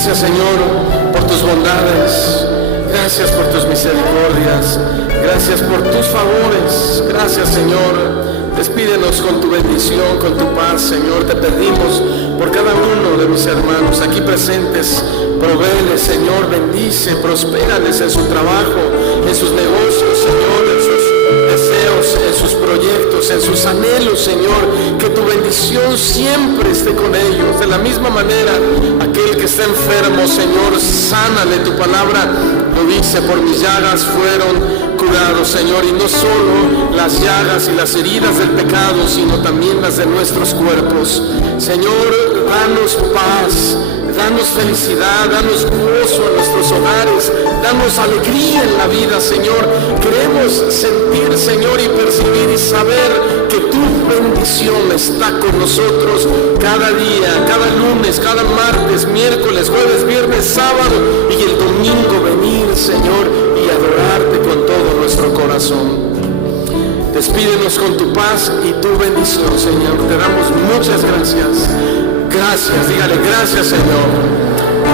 Gracias, Señor, por tus bondades. Gracias por tus misericordias. Gracias por tus favores. Gracias, Señor. Despídenos con tu bendición, con tu paz, Señor. Te pedimos por cada uno de mis hermanos aquí presentes. Provéeles, Señor, bendice, prospérales en su trabajo, en sus negocios, Señor, en sus deseos, en sus proyectos, en sus anhelos, Señor. Que tu bendición siempre esté con ellos. De la misma manera, aquel que está enfermo, Señor, sánale. Tu palabra lo dice: por mis llagas fueron curados, Señor. Y no solo las llagas y las heridas del pecado, sino también las de nuestros cuerpos. Señor, danos paz, danos felicidad, danos gozo en nuestros hogares, danos alegría en la vida, Señor. Queremos sentir, Señor, y percibir y saber que tu bendición está con nosotros cada día, cada lunes, cada martes, miércoles, jueves, viernes, sábado y el domingo venir, Señor, y adorarte con todo nuestro corazón. Despídenos con tu paz y tu bendición, Señor. Te damos muchas gracias. Gracias, dígale gracias, Señor.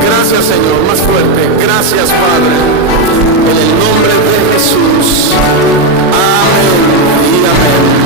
Gracias, Señor, más fuerte. Gracias, Padre. En el nombre de Jesús. Amén y amén.